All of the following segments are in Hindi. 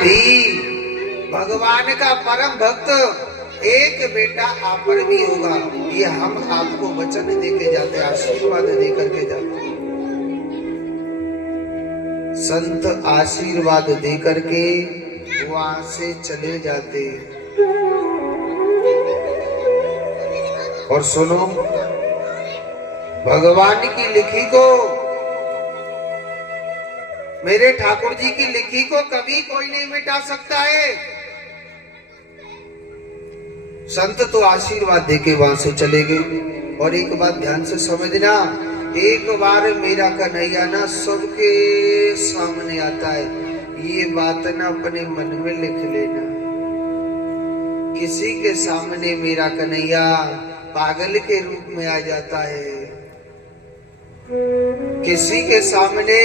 भी भगवान का परम भक्त एक बेटा आप पर भी होगा। ये हम आपको वचन देके जाते, आशीर्वाद दे करके जाते। संत आशीर्वाद दे करके वहां से चले जाते। और सुनो, भगवान की लिखी को, मेरे ठाकुर जी की लिखी को कभी कोई नहीं मिटा सकता है। संत तो आशीर्वाद देके वहां से चले गए। और एक बात ध्यान से समझना, एक बार मेरा कन्हैया ना सबके सामने आता है, ये बात ना अपने मन में लिख लेना। किसी के सामने मेरा कन्हैया पागल के रूप में आ जाता है, किसी के सामने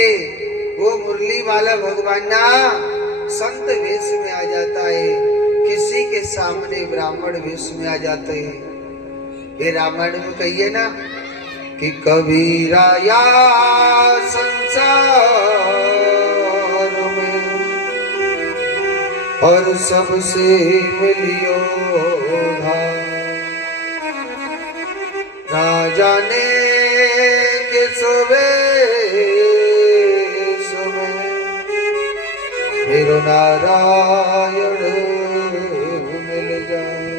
वो मुरली वाला भगवान ना संत वेश में आ जाता है, किसी के सामने ब्राह्मण वेश में आ जाते हैं। ये रामायण में कहिए ना कि कबीरा या संसार में और सबसे मिलियो ना जाने किस वेश में मेरे नारायण मिल जाए।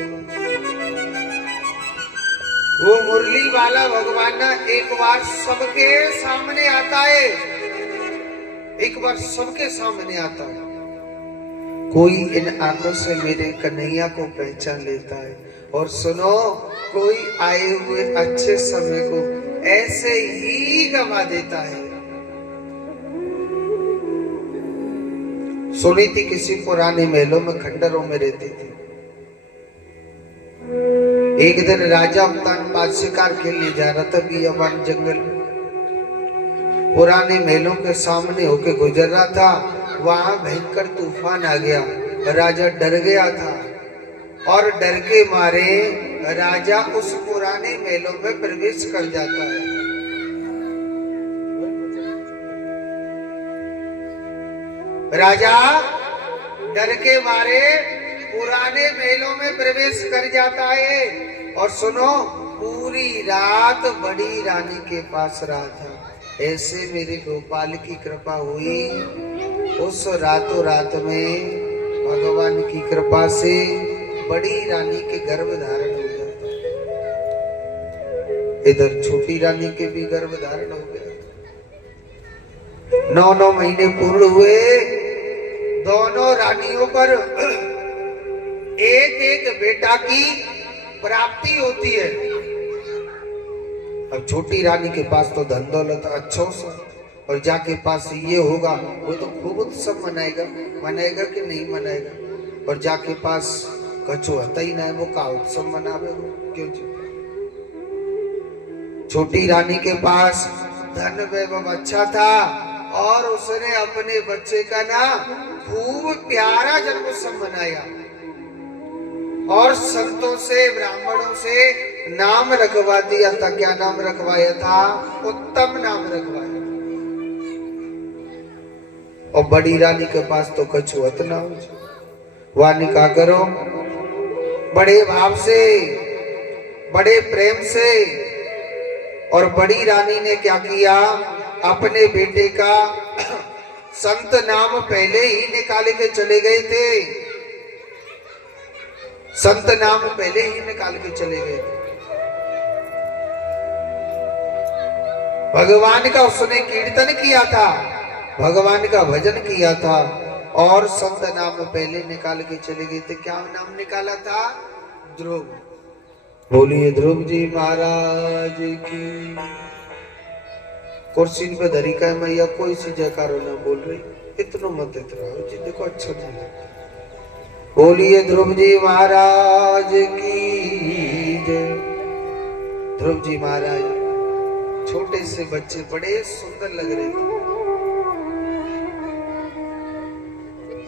वो मुरली वाला भगवान ना एक बार सबके सामने आता है, एक बार सबके सामने आता है। कोई इन आंखों से मेरे कन्हैया को पहचान लेता है। और सुनो, कोई आए हुए अच्छे समय को ऐसे ही गवा देता है। सुनी थी किसी पुराने महलों में, खंडरों में रहती थी। एक दिन राजा उत्तानपाद शिकार खेलने जा रहा था बियाबान जंगल में। पुराने महलों के सामने होके गुजर रहा था, वहां भयंकर तूफान आ गया। राजा डर गया था और डर के मारे राजा उस पुराने महलों में प्रवेश कर जाता है। राजा डर के मारे पुराने महलों में प्रवेश कर जाता है। और सुनो, पूरी रात बड़ी रानी के पास रहा था। ऐसे मेरे गोपाल की कृपा हुई, उस रातों रात में भगवान की कृपा से बड़ी रानी के गर्भ धारण हो जाता। इधर छोटी रानी के भी गर्भ धारण हो गया। 9 महीने पूर्ण हुए। दोनों रानियों पर एक एक बेटा की प्राप्ति होती है। अब छोटी रानी के पास तो धन दौलत अच्छो सा, और जाके पास ये होगा, वो तो खूब उत्सव मनाएगा, मनाएगा कि नहीं मनाएगा। और जाके पास कछो हता ही ना है, वो का उत्सव मनावे हो क्यों जी। छोटी रानी के पास धन वैभव अच्छा था और उसने अपने बच्चे का ना खूब प्यारा जन्मोत्सव मनाया और संतों से ब्राह्मणों से नाम रखवा दिया था। क्या नाम रखवाया था? उत्तम नाम रखवाया। और बड़ी रानी के पास तो कछुअत ना हो। वानी का करो, बड़े भाव से, बड़े प्रेम से। और बड़ी रानी ने क्या किया, अपने बेटे का संत नाम पहले ही निकाले के चले गए थे। संत नाम पहले ही निकाल के चले गए थे। भगवान का उसने कीर्तन किया था, भगवान का भजन किया था और संत नाम पहले निकाल के चले गए थे। क्या नाम निकाला था? ध्रुव। बोलिए ध्रुव जी महाराज की। कुर्सी पे धरी का मैया कोई सी जयकारो ना बोल रही, इतना मत इतराओ जी, देखो अच्छा नहीं लगता। बोलिए ध्रुव जी महाराज की जय। ध्रुव जी महाराज छोटे से बच्चे बड़े सुंदर लग रहे थे।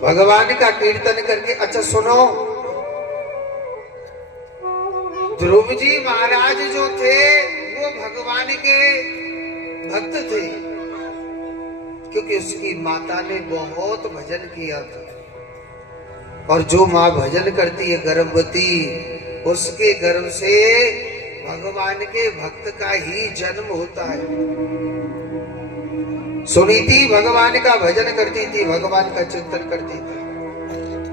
भगवान का कीर्तन करके। अच्छा सुनो, ध्रुव जी महाराज जो थे वो भगवान के भक्त थे, क्योंकि उसकी माता ने बहुत भजन किया था। और जो माँ भजन करती है गर्भवती, उसके गर्भ से भगवान के भक्त का ही जन्म होता है। सुनीति भगवान का भजन करती थी, भगवान का चिंतन करती थी।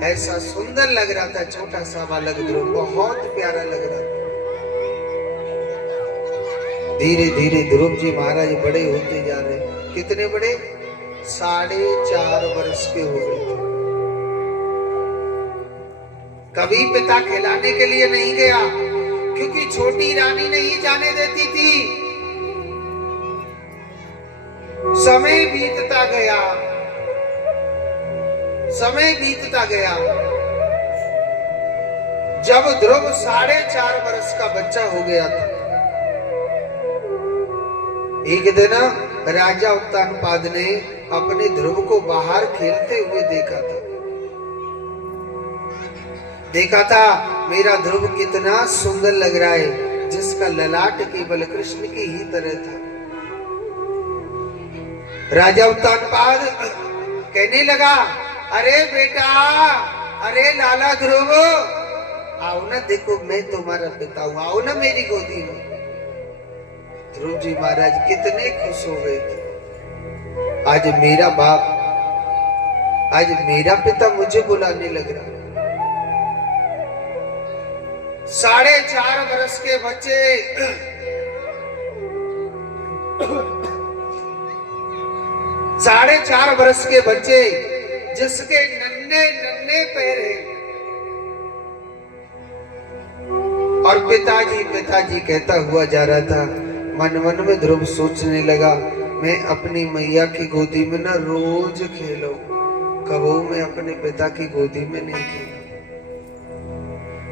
ऐसा सुंदर लग रहा था छोटा सा बालक ध्रुव, बहुत प्यारा लग रहा था। धीरे धीरे ध्रुव जी महाराज बड़े होते जा रहे। कितने बड़े? 4.5 वर्ष के हो गए थे। कभी पिता खिलाने के लिए नहीं गया, क्योंकि छोटी रानी नहीं जाने देती थी। समय बीतता गया, समय बीतता गया। जब ध्रुव 4.5 वर्ष का बच्चा हो गया था, एक दिन राजा उत्तानपाद ने अपने ध्रुव को बाहर खेलते हुए देखा था। मेरा ध्रुव कितना सुंदर लग रहा है, जिसका ललाट केवल कृष्ण की ही तरह था। राजा उत्तानपाद कहने लगा, अरे बेटा, अरे लाला ध्रुव, आओ ना, देखो मैं तुम्हारा पिता हूं, आओ ना मेरी गोदी में। ध्रुव जी महाराज कितने खुश हो गए थे। आज मेरा बाप, आज मेरा पिता मुझे बुलाने लग रहा। 4.5 वर्ष के बच्चे 4.5 वर्ष के बच्चे जिसके नन्हे नन्हे पैर हैं, और पिताजी पिताजी कहता हुआ जा रहा था। मन मन में ध्रुव सोचने लगा, मैं अपनी मैया की गोदी में ना रोज खेलूं, कबो मैं अपने पिता की गोदी में नहीं खेलूं।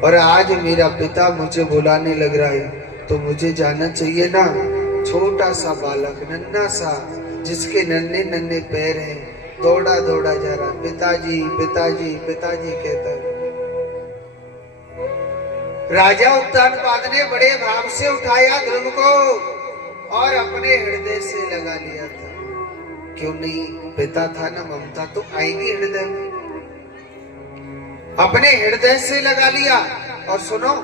और आज मेरा पिता मुझे बुलाने लग रहा है, तो मुझे जाना चाहिए ना। छोटा सा बालक, नन्हा सा, जिसके नन्हे नन्हे पैर हैं, दौड़ा दौड़ा जा रहा, पिताजी पिताजी पिताजी कहता है। राजा उत्तानपाद ने बड़े भाव से उठाया ध्रुव को और अपने हृदय से लगा लिया था। क्यों नहीं? पिता था ना, ममता तो आएगी हृदय में। अपने हृदय से लगा लिया। और सुनो,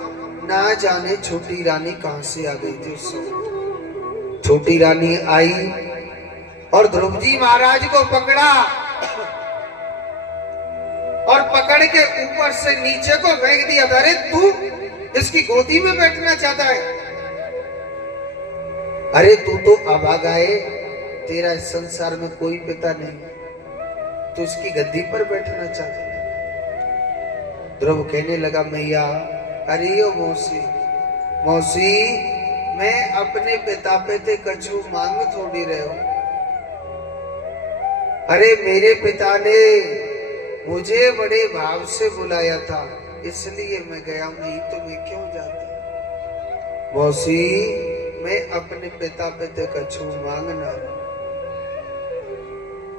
ना जाने छोटी रानी कहां से आ गई थी उस समय। छोटी रानी आई और ध्रुव जी महाराज को पकड़ा और पकड़ के ऊपर से नीचे को फेंक दिया। अरे तू इसकी गोदी में बैठना चाहता है? अरे तू तो अभागा है, तेरा इस संसार में कोई पिता नहीं, तो इसकी गद्दी पर बैठना चाहता है। ध्रुव कहने लगा, मैया, अरे यो मौसी, मौसी, मैं अपने पिता पे ते कछु मांग थोड़ी रहे हो। अरे मेरे पिता ने मुझे बड़े भाव से बुलाया था, इसलिए मैं गया, नहीं तो मैं क्यों जाता। मौसी, मैं अपने पिता पे ते कछु मांगना।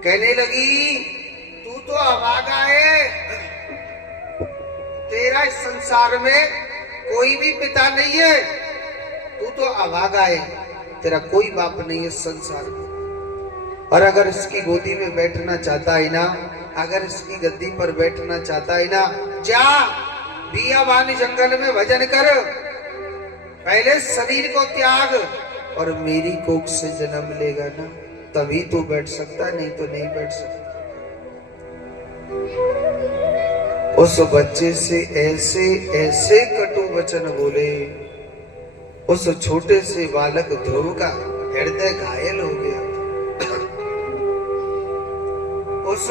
कहने लगी, तू तो अभागा है, तेरा इस संसार में कोई भी पिता नहीं है, तू तो अभागा है, तेरा कोई बाप नहीं है इस संसार में। और अगर इसकी गोदी में बैठना चाहता है ना, अगर इसकी गद्दी पर बैठना चाहता है ना, जा बियाबान जंगल में भजन कर, पहले शरीर को त्याग, और मेरी कोख से जन्म लेगा ना, तभी तू बैठ सकता, नहीं तो नहीं बैठ सकता। उस बच्चे से ऐसे ऐसे कटु वचन बोले, उस छोटे से बालक ध्रुव का हृदय घायल हो गया। उस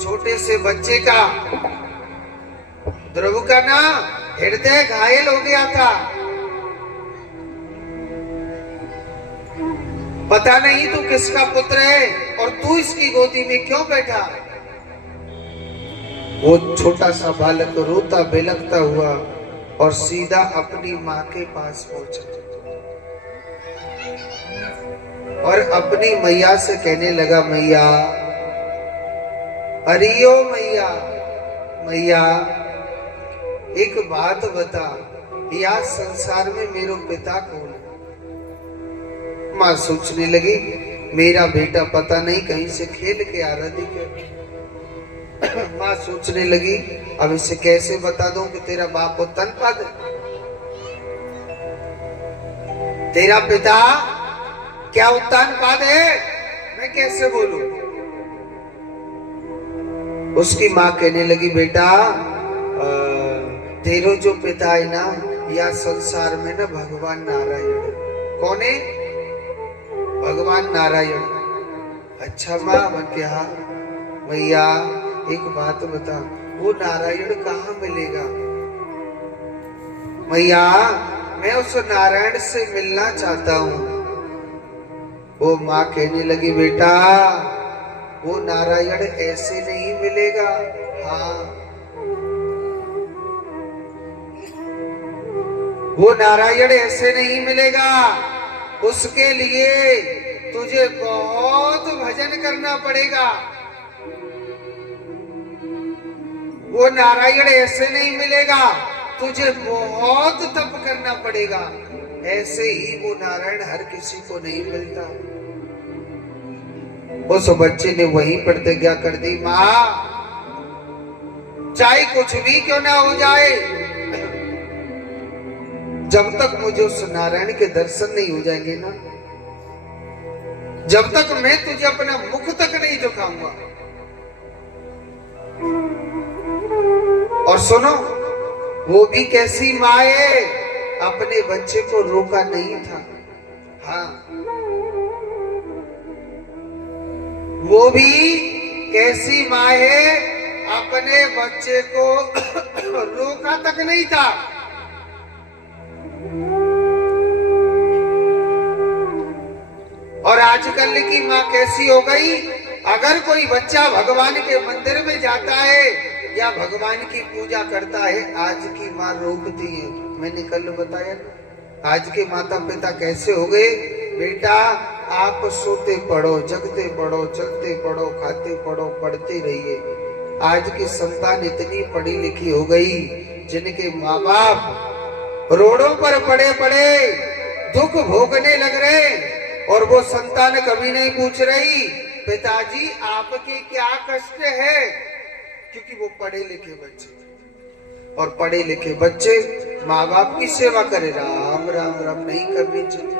छोटे से बच्चे का, ध्रुव का ना हृदय घायल हो गया था। पता नहीं तू किसका पुत्र है और तू इसकी गोदी में क्यों बैठा। वो छोटा सा बालक रोता बिलखता हुआ और सीधा अपनी माँ के पास पहुंचा और अपनी मैया से कहने लगा, मैया, अरियो मैया, मैया, एक बात बता, या संसार में मेरो पिता कौन है। माँ सोचने लगी, मेरा बेटा पता नहीं कहीं से खेल के आ रहा दिखे, माँ सोचने लगी, अब इसे कैसे बता दूं कि तेरा बाप वो तनपद, तेरा पिता क्या उत्तान पाद है, मैं कैसे बोलूं। उसकी माँ कहने लगी, बेटा तेरो जो पिता है ना, या संसार में ना भगवान नारायण। कौन है? भगवान नारायण। अच्छा माँ, मैं क्या भैया एक बात बता, वो नारायण कहाँ मिलेगा? भैया मैं उस नारायण से मिलना चाहता हूँ। वो माँ कहने लगी, बेटा वो नारायण ऐसे नहीं मिलेगा। हाँ, वो नारायण ऐसे नहीं मिलेगा, उसके लिए तुझे बहुत भजन करना पड़ेगा। वो नारायण ऐसे नहीं मिलेगा, तुझे बहुत तप करना पड़ेगा। ऐसे ही वो नारायण हर किसी को नहीं मिलता। उस बच्चे ने वहीं प्रतिज्ञा कर दी, माँ चाहे कुछ भी क्यों ना हो जाए, जब तक मुझे उस नारायण के दर्शन नहीं हो जाएंगे ना, जब तक मैं तुझे अपना मुख तक नहीं दिखाऊंगा। और सुनो, वो भी कैसी माँ है, अपने बच्चे को रोका नहीं था। हाँ, वो भी कैसी माँ है, अपने बच्चे को रोका तक नहीं था। और आजकल की माँ कैसी हो गई, अगर कोई बच्चा भगवान के मंदिर में जाता है या भगवान की पूजा करता है, आज की माँ रोकती है। मैंने कल बताया ना, आज के माता पिता कैसे हो गए, बेटा आप सोते पढ़ो, जगते पढ़ो, चलते पढ़ो, खाते पढ़ो, पढ़ते रहिए। आज की संतान इतनी पढ़ी लिखी हो गई, जिनके माँ बाप रोडों पर पड़े पड़े दुख भोगने लग रहे, और वो संतान कभी नहीं पूछ रही पिताजी आपके क्या कष्ट है, क्योंकि वो पढ़े लिखे बच्चे, और पढ़े लिखे बच्चे माँ बाप की सेवा करे। राम राम राम नहीं करनी चाहिए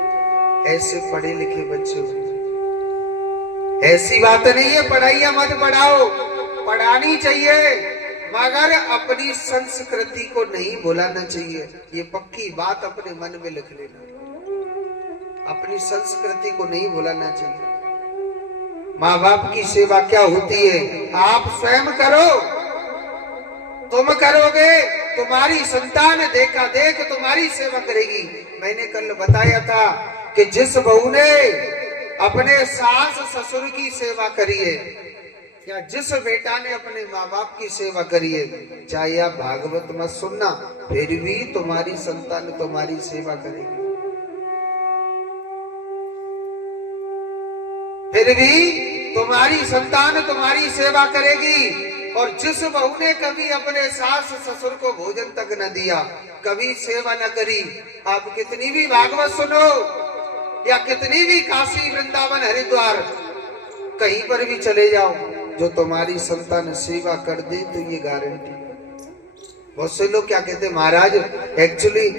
ऐसे पढ़े लिखे बच्चे होते। ऐसी बात नहीं है पढ़ाइया मत पढ़ाओ, पढ़ानी चाहिए, मगर अपनी संस्कृति को नहीं भुलाना चाहिए। ये पक्की बात अपने मन में लिख लेना, अपनी संस्कृति को नहीं भुलाना चाहिए। माँ बाप की सेवा क्या होती है, आप स्वयं करो, तुम करोगे तुम्हारी संतान देखा देख तुम्हारी सेवा करेगी। मैंने कल बताया था कि जिस बहू ने अपने सास ससुर की सेवा करी है, या जिस बेटा ने अपने माँ बाप की सेवा करी है, चाहे आप भागवत मत सुनना, फिर भी तुम्हारी संतान तुम्हारी सेवा करेगी, फिर भी तुम्हारी संतान तुम्हारी सेवा करेगी। और जिस बहू ने कभी अपने सास ससुर को भोजन तक न दिया, कभी सेवा न करी, आप कितनी भी भागवत सुनो या कितनी भी काशी वृंदावन हरिद्वार कहीं पर भी चले जाओ, जो तुम्हारी संतान सेवा कर दे तो ये गारंटी। बहुत से लोग क्या कहते हैं, महाराज एक्चुअली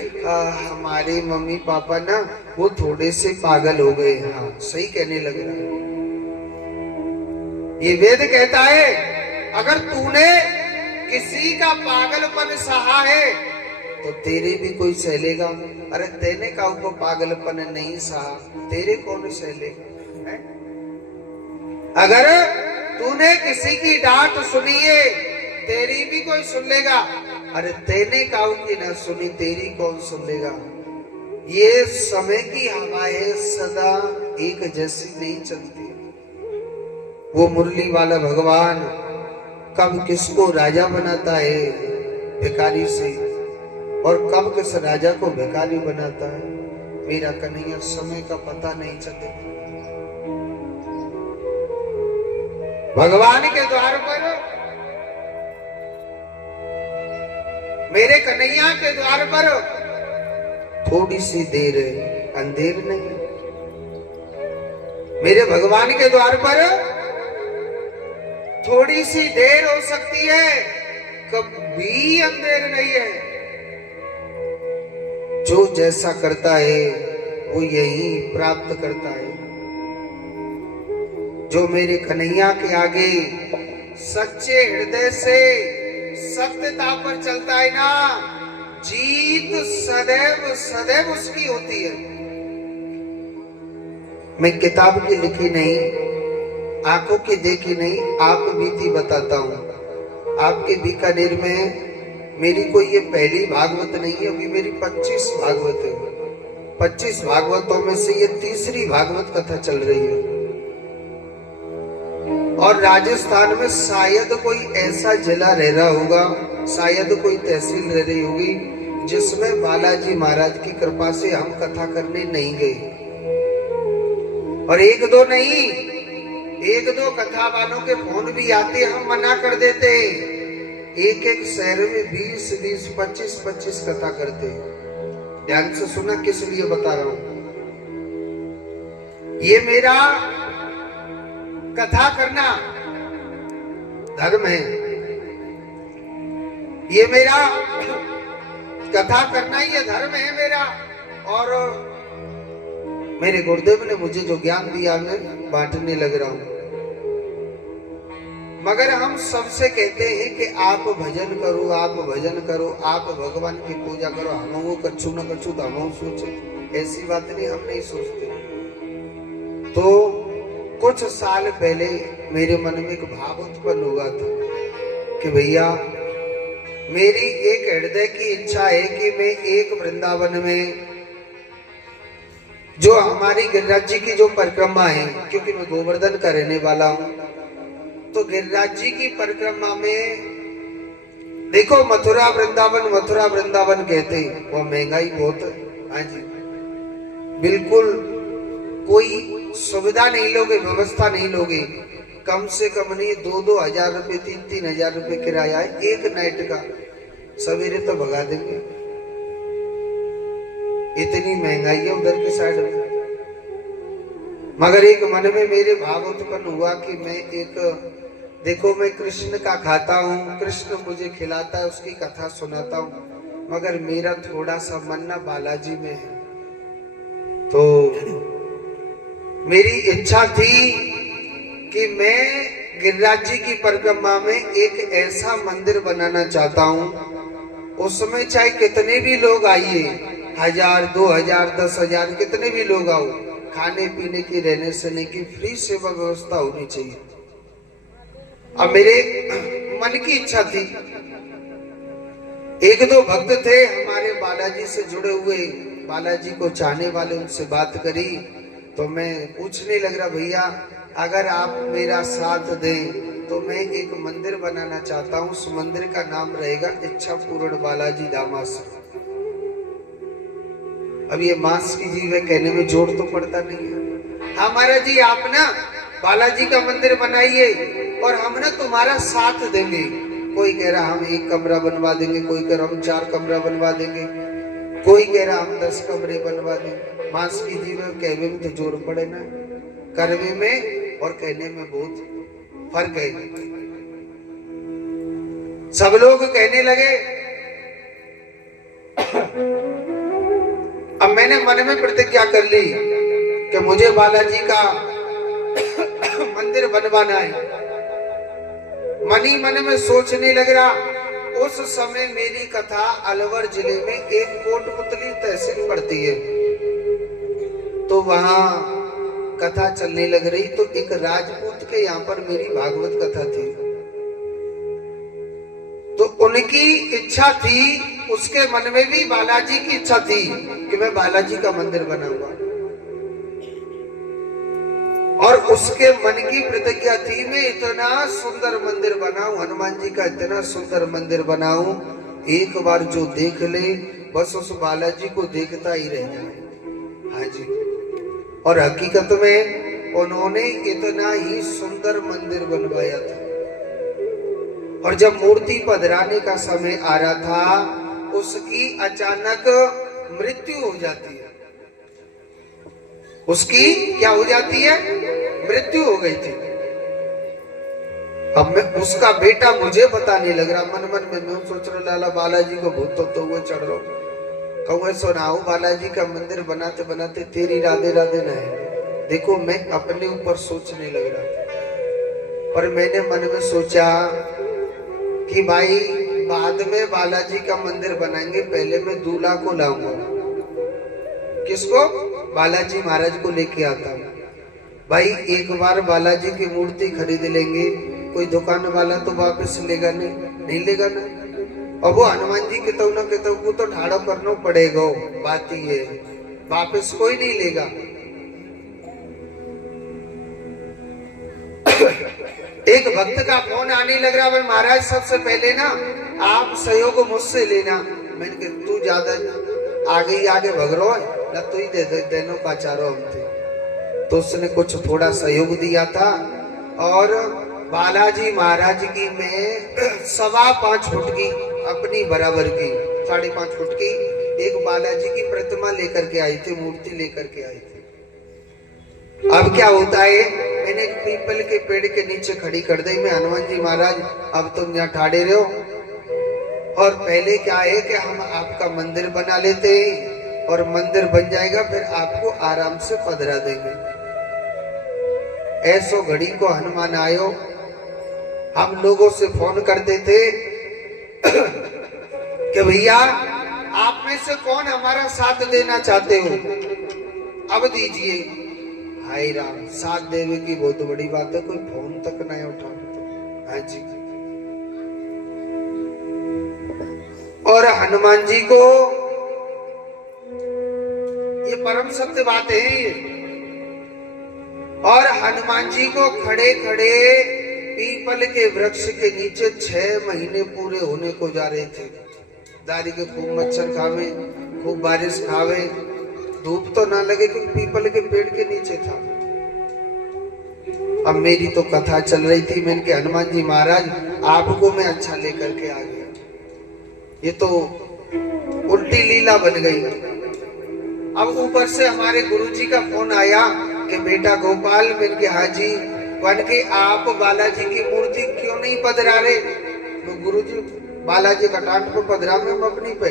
हमारे मम्मी पापा ना वो थोड़े से पागल हो गए। हाँ, सही कहने लग रहा है। ये वेद कहता है, अगर तूने किसी का पागलपन सहा है तो तेरे भी कोई सह लेगा। अरे तेने का वो पागलपन नहीं सहा, तेरे कौन सह लेगा है? अगर तूने किसी की डांट सुनी है, तेरी भी कोई सुन लेगा। अरे तेने का उनकी ना सुनी, तेरी कौन सुन लेगा। ये समय की हवाएं सदा एक जैसी नहीं चलती। वो मुरली वाला भगवान कब किसको राजा बनाता है भिखारी से, और कब किस राजा को भिखारी बनाता है, मेरा कन्हैया समय का पता नहीं चलता। भगवान के द्वार पर, मेरे कन्हैया के द्वार पर थोड़ी सी देर अंधेर नहीं। मेरे भगवान के द्वार पर थोड़ी सी देर हो सकती है, कभी अंधेर नहीं है। जो जैसा करता है वो यही प्राप्त करता है। जो मेरे कन्हैया के आगे सच्चे हृदय से सत्यता पर चलता है ना, जीत सदैव सदैव उसकी होती है। मैं किताब की लिखी नहीं, आंखों की देखी नहीं, आप बीती बताता हूं। आपके बीकानेर में मेरी कोई ये पहली भागवत नहीं है, अभी मेरी 25 भागवत है। 25 भागवतों में से ये तीसरी भागवत कथा चल रही है। और राजस्थान में शायद कोई ऐसा जिला रह रहा होगा, शायद कोई तहसील रह रही होगी, जिसमें बालाजी महाराज की कृपा से हम कथा करने नहीं गए। और एक दो नहीं, एक दो कथा वालों के फोन भी आते, हम मना कर देते। एक एक शहर में 20-20, 25-25 कथा करते। ध्यान से सुना, किस लिए बता रहा हूं। ये मेरा कथा करना धर्म है, ये मेरा कथा करना ये धर्म है मेरा। और मेरे गुरुदेव ने मुझे जो ज्ञान दिया मैं बांटने लग रहा हूं। मगर हम सबसे कहते हैं कि आप भजन करो, आप भजन करो, आप भगवान की पूजा करो, हम वो कच्छू न कच्छू तो हम सोचे। ऐसी बात नहीं, हम नहीं सोचते। तो कुछ साल पहले मेरे मन में एक भाव उत्पन्न हुआ था कि भैया मेरी एक हृदय की इच्छा है कि मैं एक वृंदावन में जो हमारी गिरिराज जी की जो परिक्रमा है, क्योंकि मैं गोवर्धन का रहने वाला हूं, तो गिरिराज जी की परिक्रमा में देखो मथुरा वृंदावन कहते, वो महंगाई बहुत है। हाँ जी, बिल्कुल कोई सुविधा नहीं लोगे, व्यवस्था नहीं लोगे, कम से कम नहीं 2-2 हजार रुपए, 3-3 हजार रुपए किराया है एक नाइट का। सवेरे तो भगा देंगे, इतनी महंगाई है उधर की साइड में। मगर एक मन में मेरे भाव उत्पन्न हुआ कि मैं एक, देखो मैं कृष्ण का खाता हूँ, कृष्ण मुझे खिलाता है, उसकी कथा सुनाता हूँ, मगर मेरा थोड़ा सा मन ना बालाजी में है। तो मेरी इच्छा थी कि मैं गिरिराज जी की परिक्रमा में एक ऐसा मंदिर बनाना चाहता हूँ, उसमें चाहे कितने भी लोग आइए, 1000, 2000, 10,000, कितने भी लोग आओ, खाने पीने की, रहने सहने की फ्री सेवा व्यवस्था होनी चाहिए। अब मेरे मन की इच्छा थी। एक दो भक्त थे हमारे बालाजी से जुड़े हुए, बालाजी को चाहने वाले, उनसे बात करी तो मैं पूछने लग रहा, भैया अगर आप मेरा साथ दें तो मैं एक मंदिर बनाना चाहता हूँ, उस मंदिर का नाम रहेगा इच्छा पूर्ण बालाजी धामास। अब ये मांस की जीव है, कहने में जोर तो पड़ता नहीं है। हाँ महाराज जी, आप ना बालाजी का मंदिर बनाइए और हम ना तुम्हारा साथ देंगे। कोई कह रहा हम 1 कमरा बनवा देंगे, कोई कह रहा हम 4 कमरा बनवा देंगे, कोई कह रहा हम 10 कमरे बनवा देंगे। मांस की जीव है, कहने में तो जोर पड़े ना, करने में और कहने में बहुत फर्क है। सब लोग कहने लगे। अब मैंने मन में प्रतिज्ञा कर ली कि मुझे बालाजी का मंदिर बनवाना है। मन ही मन में सोचने लग रहा। उस समय मेरी कथा अलवर जिले में एक कोटपुतली तहसील पड़ती है, तो वहां कथा चलने लग रही। तो एक राजपूत के यहाँ पर मेरी भागवत कथा थी, तो उनकी इच्छा थी, उसके मन में भी बालाजी की इच्छा थी कि मैं बालाजी का मंदिर बनाऊंगा। और उसके मन की प्रतिज्ञा थी मैं इतना सुंदर मंदिर बनाऊं, हनुमान जी का इतना सुंदर मंदिर बनाऊं, एक बार जो देख ले बस उस बालाजी को देखता ही रह जाए। हाँ जी, और हकीकत में उन्होंने इतना ही सुंदर मंदिर बनवाया था। और जब मूर्ति पधराने का समय आ रहा था, उसकी अचानक मृत्यु हो जाती है। उसकी क्या हो जाती है? मृत्यु हो गई थी। अब मैं उसका बेटा मुझे बताने लग रहा, मन मन में मैं सोच रहा लाला बालाजी को भूत तो वो चढ़ रहा कहूँ सुनाओ बालाजी का मंदिर बनाते बनाते तेरी राधे राधे न है। देखो मैं अपने ऊपर सोचने लग रहा था, पर मैंने मन में सोचा कि भाई बाद में बालाजी का मंदिर बनाएंगे, पहले मैं दूल्हा को लाऊंगा। किसको? बालाजी महाराज को लेके आता हूँ। भाई एक बार बालाजी की मूर्ति खरीद लेंगे, कोई दुकान वाला तो वापस लेगा नहीं लेगा ना। अब वो हनुमान जी के तो न के तो तो ठाड़ो करना पड़ेगा, बात ही है, वापस कोई नहीं लेगा। एक भक्त का फोन आने लग रहा, भाई महाराज सबसे पहले ना आप सहयोग मुझसे लेना। मैंने कहा तू ज्यादा आगे भग रहा है ना, तू ही दे देनो का चारो हम थे। तो उसने कुछ थोड़ा सहयोग दिया था और बालाजी महाराज की मैं 5.25 फुट की अपनी बराबर की 5.5 फुट की एक बालाजी की प्रतिमा लेकर के आई थी, मूर्ति लेकर के आई थी। अब क्या होता है, मैंने एक पीपल के पेड़ के नीचे खड़ी कर दी मैं, हनुमान जी महाराज अब तुम यहाँ ठाड़े रहो, और पहले क्या है कि हम आपका मंदिर बना लेते हैं और मंदिर बन जाएगा फिर आपको आराम से पधरा देंगे। ऐसो घड़ी को हनुमान आयो, हम लोगों से फोन करते थे कि भैया आप में से कौन हमारा साथ देना चाहते हो, अब दीजिए। हाय राम, साथ देने की बहुत बड़ी बात है, कोई फोन तक नहीं उठा तो। हाँ जी, और हनुमान जी को ये परम सत्य बात है। और हनुमान जी को खड़े खड़े पीपल के वृक्ष के नीचे 6 महीने पूरे होने को जा रहे थे। दारी के खूब मच्छर खावे, खूब बारिश खावे, धूप तो ना लगे क्योंकि पीपल के पेड़ के नीचे था। अब मेरी तो कथा चल रही थी, मैंने कहा हनुमान जी महाराज आपको मैं अच्छा लेकर के आ गया, ये तो उल्टी लीला बन गई। अब ऊपर से हमारे गुरुजी का फोन आया कि बेटा गोपाल, मैंने कहा हाँ जी, बन के आप बालाजी की मूर्ति क्यों नहीं पधरा रहे? तो गुरुजी बालाजी का टांट को पधरा में हम अपनी पे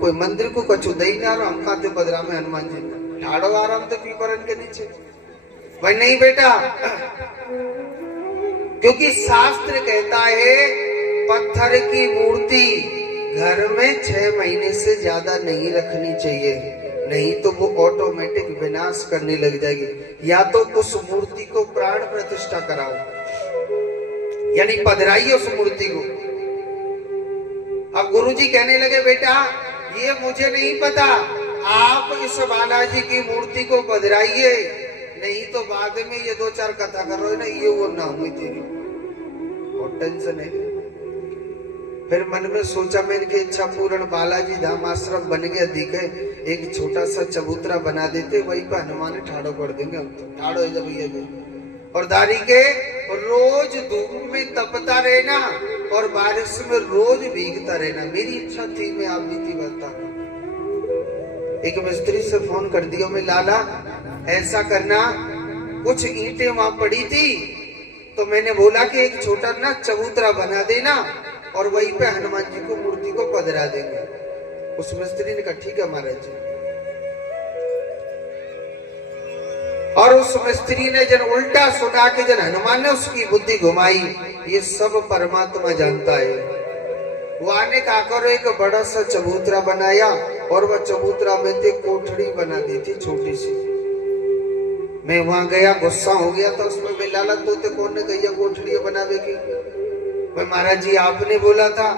कोई मंदिर को कछु दही ना रहा, हम खाते पधरा में हनुमान जी ठाड़ो आराम तो पीपरन के नीचे। भाई नहीं बेटा, क्योंकि शास्त्र कहता है पत्थर की मूर्ति घर में 6 महीने से ज्यादा नहीं रखनी चाहिए, नहीं तो वो ऑटोमेटिक विनाश करने लग जाएगी। या तो उस मूर्ति को प्राण प्रतिष्ठा कराओ, यानी पधराइए उस मूर्ति को। अब गुरुजी कहने लगे बेटा ये मुझे नहीं पता, आप इस बालाजी की मूर्ति को पधराइए, नहीं तो बाद में ये 2-4 कथा करो ना, ये वो ना हुई तेरी, और टेंशन है। फिर मन में सोचा, मैंने की इच्छा पूर्ण, बालाजी धाम आश्रम बन गया, दिखे एक छोटा सा चबूतरा बना देते, वहीं पर हनुमान ठाड़ो कर देंगे हम तो, ठाड़ो जब ये और दारी के रोज धूप में तपता रहना और बारिश में रोज भीगता रहना। मेरी इच्छा थी, मैं आप बीती बता। एक मिस्त्री से फोन कर दिया मैं, लाला ऐसा करना, कुछ ईंटें वहां पड़ी थी तो मैंने बोला कि एक छोटा ना चबूतरा बना देना और वहीं पे हनुमान जी को मूर्ति को पधरा देंगे। उस मिस्त्री ने कहा ठीक है महाराज जी। और उस मिस्त्री ने जन उल्टा सुना के जन हनुमान ने उसकी बुद्धि घुमाई, ये सब परमात्मा जानता है। वो आने का करो एक बड़ा सा चबूतरा बनाया और वह चबूतरा में थे कोठड़ी बना दी थी छोटी सी। मैं वहां गया, गुस्सा हो गया था उसमें, मैं लाला तोते कौन ने कही कोठड़ी बनावेगी? मैं महाराज जी आपने बोला था।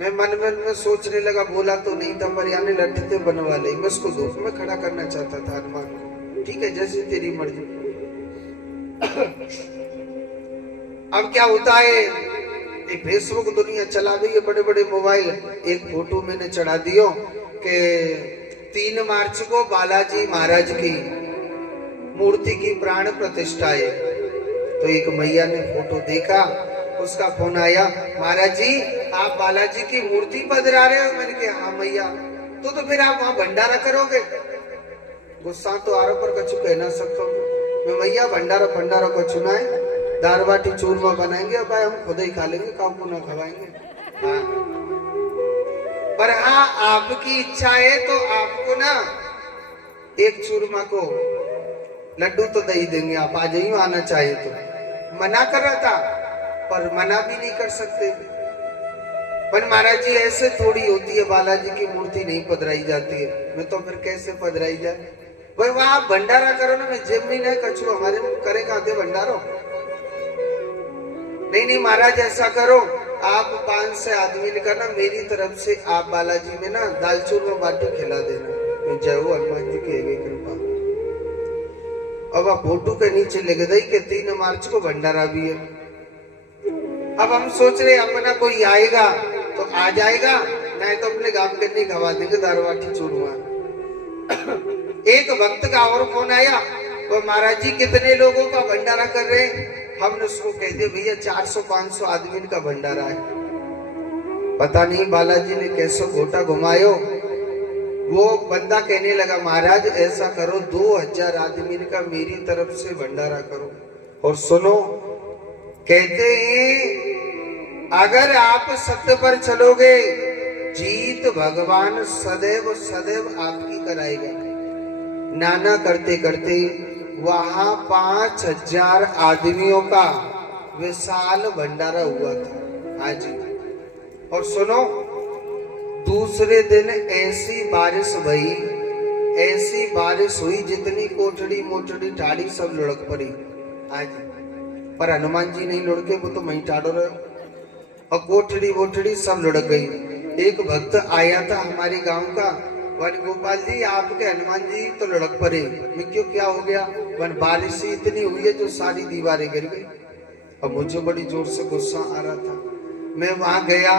मैं मन में सोचने लगा, बोला तो नहीं था पर यानी लट्ठे बनवा ले, मैं उसको धूप में खड़ा करना चाहता था हनुमान को। ठीक है जैसे तेरी मर्जी। अब क्या होता है, एक फेसबुक दुनिया चला गई है, बड़े बड़े मोबाइल। एक फोटो मैंने चढ़ा दियो कि 3 मार्च को बालाजी महाराज की मूर्ति की प्राण प्रतिष्ठा है। तो एक मैया ने फोटो देखा, उसका फोन आया, महाराज जी आप बालाजी की मूर्ति पधरा रहे हो? मैंने कहा हाँ मैया। तो फिर आप वहां भंडारा करोगे? गुस्सा तो आरो पर कछु कह ना सकता मैं, मैया भंडारा कछु ना है, दाल बाटी चूरमा बनाएंगे और भाई हम खुद ही खा लेंगे, काऊ को ना खवाएंगे। हाँ। पर हाँ, आपकी इच्छा है तो आपको ना एक चूरमा को लड्डू तो दे ही देंगे, आप आ जाइए आना चाहिए तो। मना कर रहा था पर मना भी नहीं कर सकते। पर महाराज जी ऐसे थोड़ी होती है, बालाजी की मूर्ति नहीं पधराई जाती है, मैं तो फिर कैसे पधराई जाए भाई? वहां भंडारा करो ना, मैं जमीन है कछू हमारे में करे खाते भंडारो। नहीं नहीं महाराज ऐसा करो, आप 5 से आदमी लेकर ना मेरी तरफ से आप बालाजी में ना दाल चूरमा बाटी खिला देना। मैं जय हो हनुमान जी की कृपा। अब आप फोटो के नीचे लिख दई कि 3 मार्च को भंडारा भी है। अब हम सोच रहे अपना कोई आएगा तो आ जाएगा, नहीं तो अपने गांव के नहीं खवा देंगे दाल बाटी चूरमा। एक भक्त का और फोन आया, वो महाराज जी कितने लोगों का भंडारा कर रहे हैं? हमने उसको कह दिया भैया 400-500 आदमी का भंडारा है। पता नहीं बालाजी ने कैसे घोटा घुमायो, वो बंदा कहने लगा महाराज ऐसा करो 2000 आदमी का मेरी तरफ से भंडारा करो। और सुनो, कहते हैं अगर आप सत्य पर चलोगे जीत भगवान सदैव सदैव आपकी कराएगा। नाना करते करते वहां 5000 आदमियों का विशाल भंडारा हुआ था। हाँ जी। और सुनो, दूसरे दिन ऐसी बारिश भई, ऐसी बारिश हुई जितनी कोठड़ी मोटड़ी ठाड़ी सब लुढ़क पड़ी। हाँ जी। पर हनुमान जी नहीं लुढ़के, वो तो वहीं ठाड़ो रहे और कोठड़ी वोठड़ी सब लुढ़क गई। एक भक्त आया था हमारे गांव का, वन गोपाल जी आपके हनुमान जी तो लुढ़क पड़े। मैं क्यों, क्या हो गया? वन बारिश इतनी हुई है जो सारी दीवारें गिर गई। अब मुझे बड़ी जोर से गुस्सा आ रहा था। मैं वहां गया,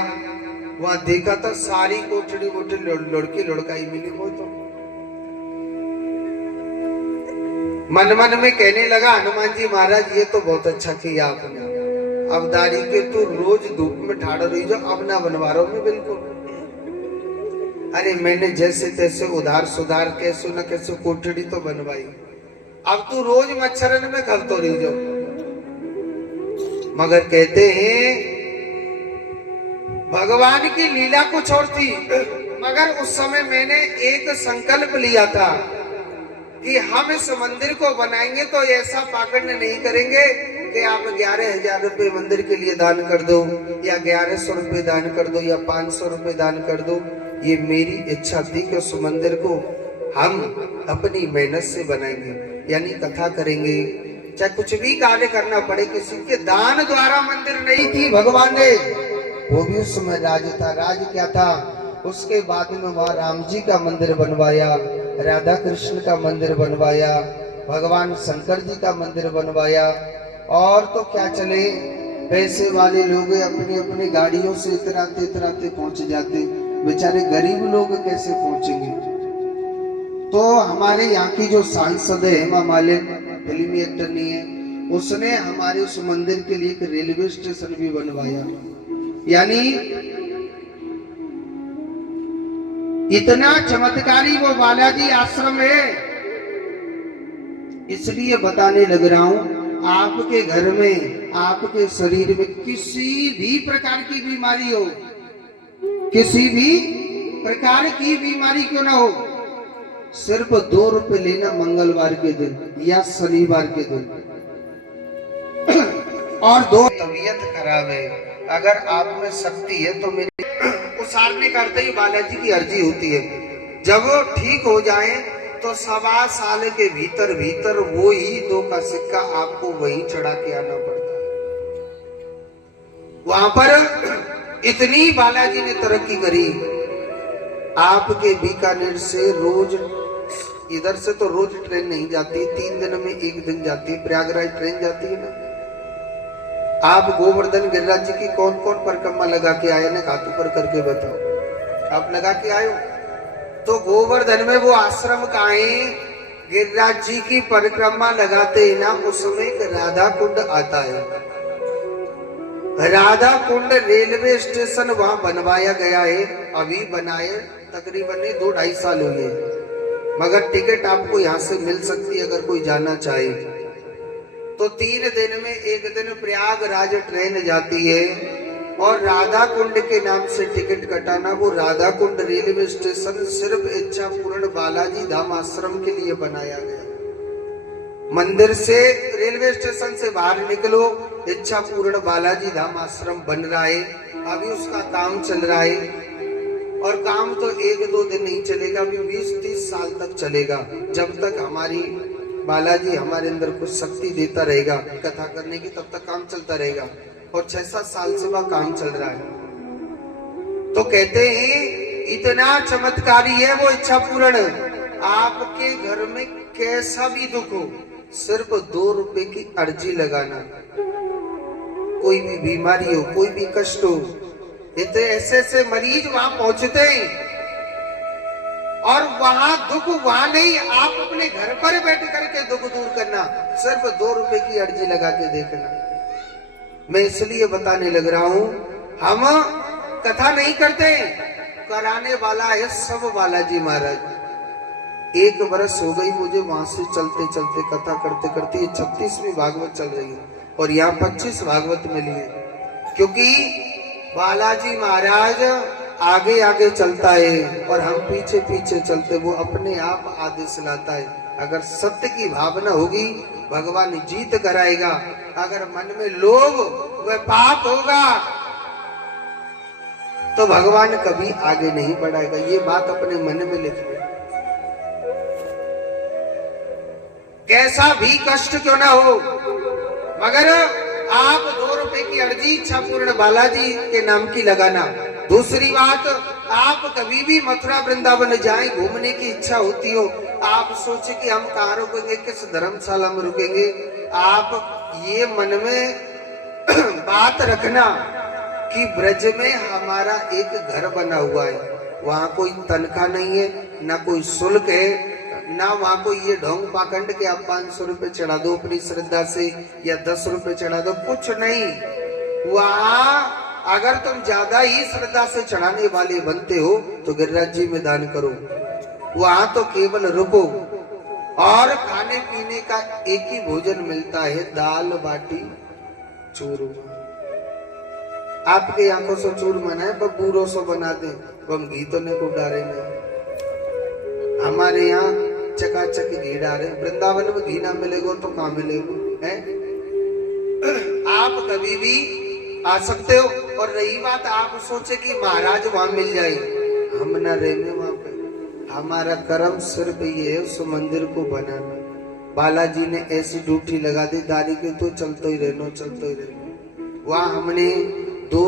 वहां देखा था सारी कोठड़ी वोठड़ी लुढ़की लुढ़काई मिली। वो तो मन मन में कहने लगा हनुमान जी महाराज ये तो बहुत अच्छा किया आपने, अब दाढ़ी के तो रोज धूप में ठाड़ा रही जो, अब ना बनवा रहा हूं मैं बिल्कुल। अरे मैंने जैसे तैसे उधार सुधार कैसे न कैसे कोठड़ी तो बनवाई, अब तू रोज मच्छरन में खल तो रही जो। मगर कहते हैं भगवान की लीला कुछ और थी। मगर उस समय मैंने एक संकल्प लिया था कि हम इस मंदिर को बनाएंगे तो ऐसा पाखंड नहीं करेंगे कि आप 11,000 रुपए मंदिर के लिए दान कर दो या 1100 रुपए दान कर दो या 500 रुपए दान कर दो। ये मेरी इच्छा थी कि उस मंदिर को हम अपनी मेहनत से बनाएंगे, यानी कथा करेंगे, चाहे कुछ भी कार्य करना पड़े, किसी के दान द्वारा मंदिर नहीं थी भगवान ने, वो भी उस समय राज था। राज क्या था? उसके बाद में वहां राम जी का मंदिर बनवाया, राधा कृष्ण का मंदिर बनवाया, भगवान शंकर जी का मंदिर बनवाया। और तो क्या चले, पैसे वाले लोग अपनी अपनी गाड़ियों से इतराते इतराते पहुंच जाते, बेचारे गरीब लोग कैसे पहुंचेंगे? तो हमारे यहाँ की जो सांसद है हेमा मालिनी, फिल्मी एक्टर नहीं है, उसने हमारे उस मंदिर के लिए एक रेलवे स्टेशन भी बनवाया। यानी इतना चमत्कारी वो बालाजी आश्रम है। इसलिए बताने लग रहा हूं, आपके घर में, आपके शरीर में किसी भी प्रकार की बीमारी हो, किसी भी प्रकार की बीमारी क्यों ना हो, सिर्फ 2 रुपए लेना मंगलवार के दिन या शनिवार के दिन। और 2 तबीयत खराब है, अगर आप में शक्ति है तो मेरी उसारने करते ही बालाजी की अर्जी होती है। जब वो ठीक हो जाए तो 1.25 साल के भीतर भीतर वो ही 2 का सिक्का आपको वहीं चढ़ा के आना पड़ता है। वहां पर इतनी बालाजी ने तरक्की करी, आपके बीकानेर से रोज, इधर से तो रोज ट्रेन नहीं जाती, 3 दिन में 1 दिन जाती है, प्रयागराज ट्रेन जाती है ना। आप गोवर्धन गिरिराज जी की कौन कौन परिक्रमा लगा के आए ना, हाथों पर करके बताओ। आप लगा के आए हो? तो गोवर्धन में वो आश्रम कहाँ है? गिरिराज जी की परिक्रमा लगाते ही ना उसमें एक राधा कुंड आता है। राधा कुंड रेलवे स्टेशन वहां बनवाया गया है, अभी बनाए तकरीबन 2-2.5 साल हुए, मगर टिकट आपको यहाँ से मिल सकती है अगर कोई जाना चाहे। तो 3 दिन में एक दिन प्रयागराज ट्रेन जाती है और राधा कुंड के नाम से टिकट कटाना। वो राधा कुंड रेलवे स्टेशन सिर्फ इच्छा पूर्ण बालाजी धाम आश्रम के लिए बनाया गया। मंदिर से रेलवे स्टेशन से बाहर निकलो, इच्छा पूर्ण बालाजी धाम आश्रम बन रहा है, अभी उसका काम चल रहा है। और काम तो 1-2 दिन नहीं चलेगा, अभी 20-30 साल तक चलेगा, जब तक हमारी बालाजी हमारे अंदर कुछ शक्ति देता रहेगा कथा करने की, तब तक काम चलता रहेगा। और 6-7 साल से वह काम चल रहा है। तो कहते हैं इतना चमत्कारी है वो इच्छा पूर्ण। आपके घर में कैसा भी दुख हो, सिर्फ 2 रुपए की अर्जी लगाना। कोई भी बीमारी हो, कोई भी कष्ट हो, इतने ऐसे मरीज वहां पहुंचते हैं और वहां दुख वहां नहीं, आप अपने घर पर बैठ करके दुख दूर करना। सिर्फ 2 रुपए की अर्जी लगा के देखना। मैं इसलिए बताने लग रहा हूं, हम कथा नहीं करते, कराने वाला है सब बालाजी महाराज। 1 बरस हो गई मुझे वहां से चलते चलते कथा करते करते। 36वीं भागवत चल रही है और यहाँ 25 भागवत मिली है, क्योंकि बालाजी महाराज आगे आगे चलता है और हम पीछे पीछे चलते। वो अपने आप आदेश लाता है। अगर सत्य की भावना होगी भगवान जीत कराएगा। अगर मन में लोभ व पाप होगा तो भगवान कभी आगे नहीं बढ़ाएगा। ये बात अपने मन में लिख लो। कैसा भी कष्ट क्यों ना हो, मगर आप 2 रुपए की अर्जी इच्छा पूर्ण बालाजी के नाम की लगाना। दूसरी बात, आप कभी भी मथुरा वृंदावन जाएं, घूमने की इच्छा होती हो, आप सोचे कि हम कहाँ रुकेंगे, किस धर्मशाला में रुकेंगे, आप ये मन में बात रखना कि ब्रज में हमारा एक घर बना हुआ है। वहां कोई तनख्वाह नहीं है, ना कोई शुल्क है, ना वहां कोई ये ढोंग पाखंड के आप 500 रुपए चढ़ा दो अपनी श्रद्धा से या 10 रुपए चढ़ा दो, कुछ नहीं। वहां अगर तुम ज्यादा ही श्रद्धा से चढ़ाने वाले बनते हो तो गिरिराज जी में दान करो। वहां तो केवल रुको और खाने पीने का एक ही भोजन मिलता है, दाल बाटी चूरमा। आपके आंखों से चूरमा है, बबूरों से बना दे, हम घी तो नहीं को डारे नहीं। हमारे यहाँ चकाचक घी डाले। वृंदावन में घी ना मिलेगा तो कहाँ मिलेगा है? आप कभी भी आ सकते हो। और रही बात, आप सोचे कि महाराज वहां मिल जाए, हम न रहने वहां पे। हमारा कर्म सिर्फ ये है उस मंदिर को बनाना। बालाजी ने ऐसी ड्यूटी लगा दी दारी के, तो चलते ही रहना, चलते ही रहना। वहां हमने 2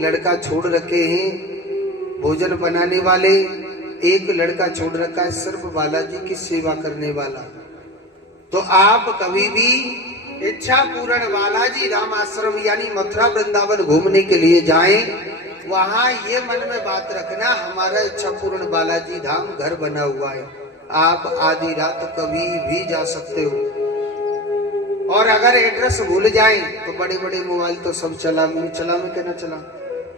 लड़का छोड़ रखे हैं भोजन बनाने वाले, 1 लड़का छोड़ रखा है सिर्फ बालाजी की सेवा करने वाला। तो आप कभी भी इच्छा पूर्ण बालाजी धाम आश्रम यानी मथुरा वृंदावन घूमने के लिए जाएं, वहां ये मन में बात रखना, हमारा इच्छा पूर्ण बालाजी धाम घर बना हुआ है। आप आधी रात कभी भी जा सकते हो। और अगर एड्रेस भूल जाएं तो बड़े बड़े मोबाइल तो सब चला में कहना चला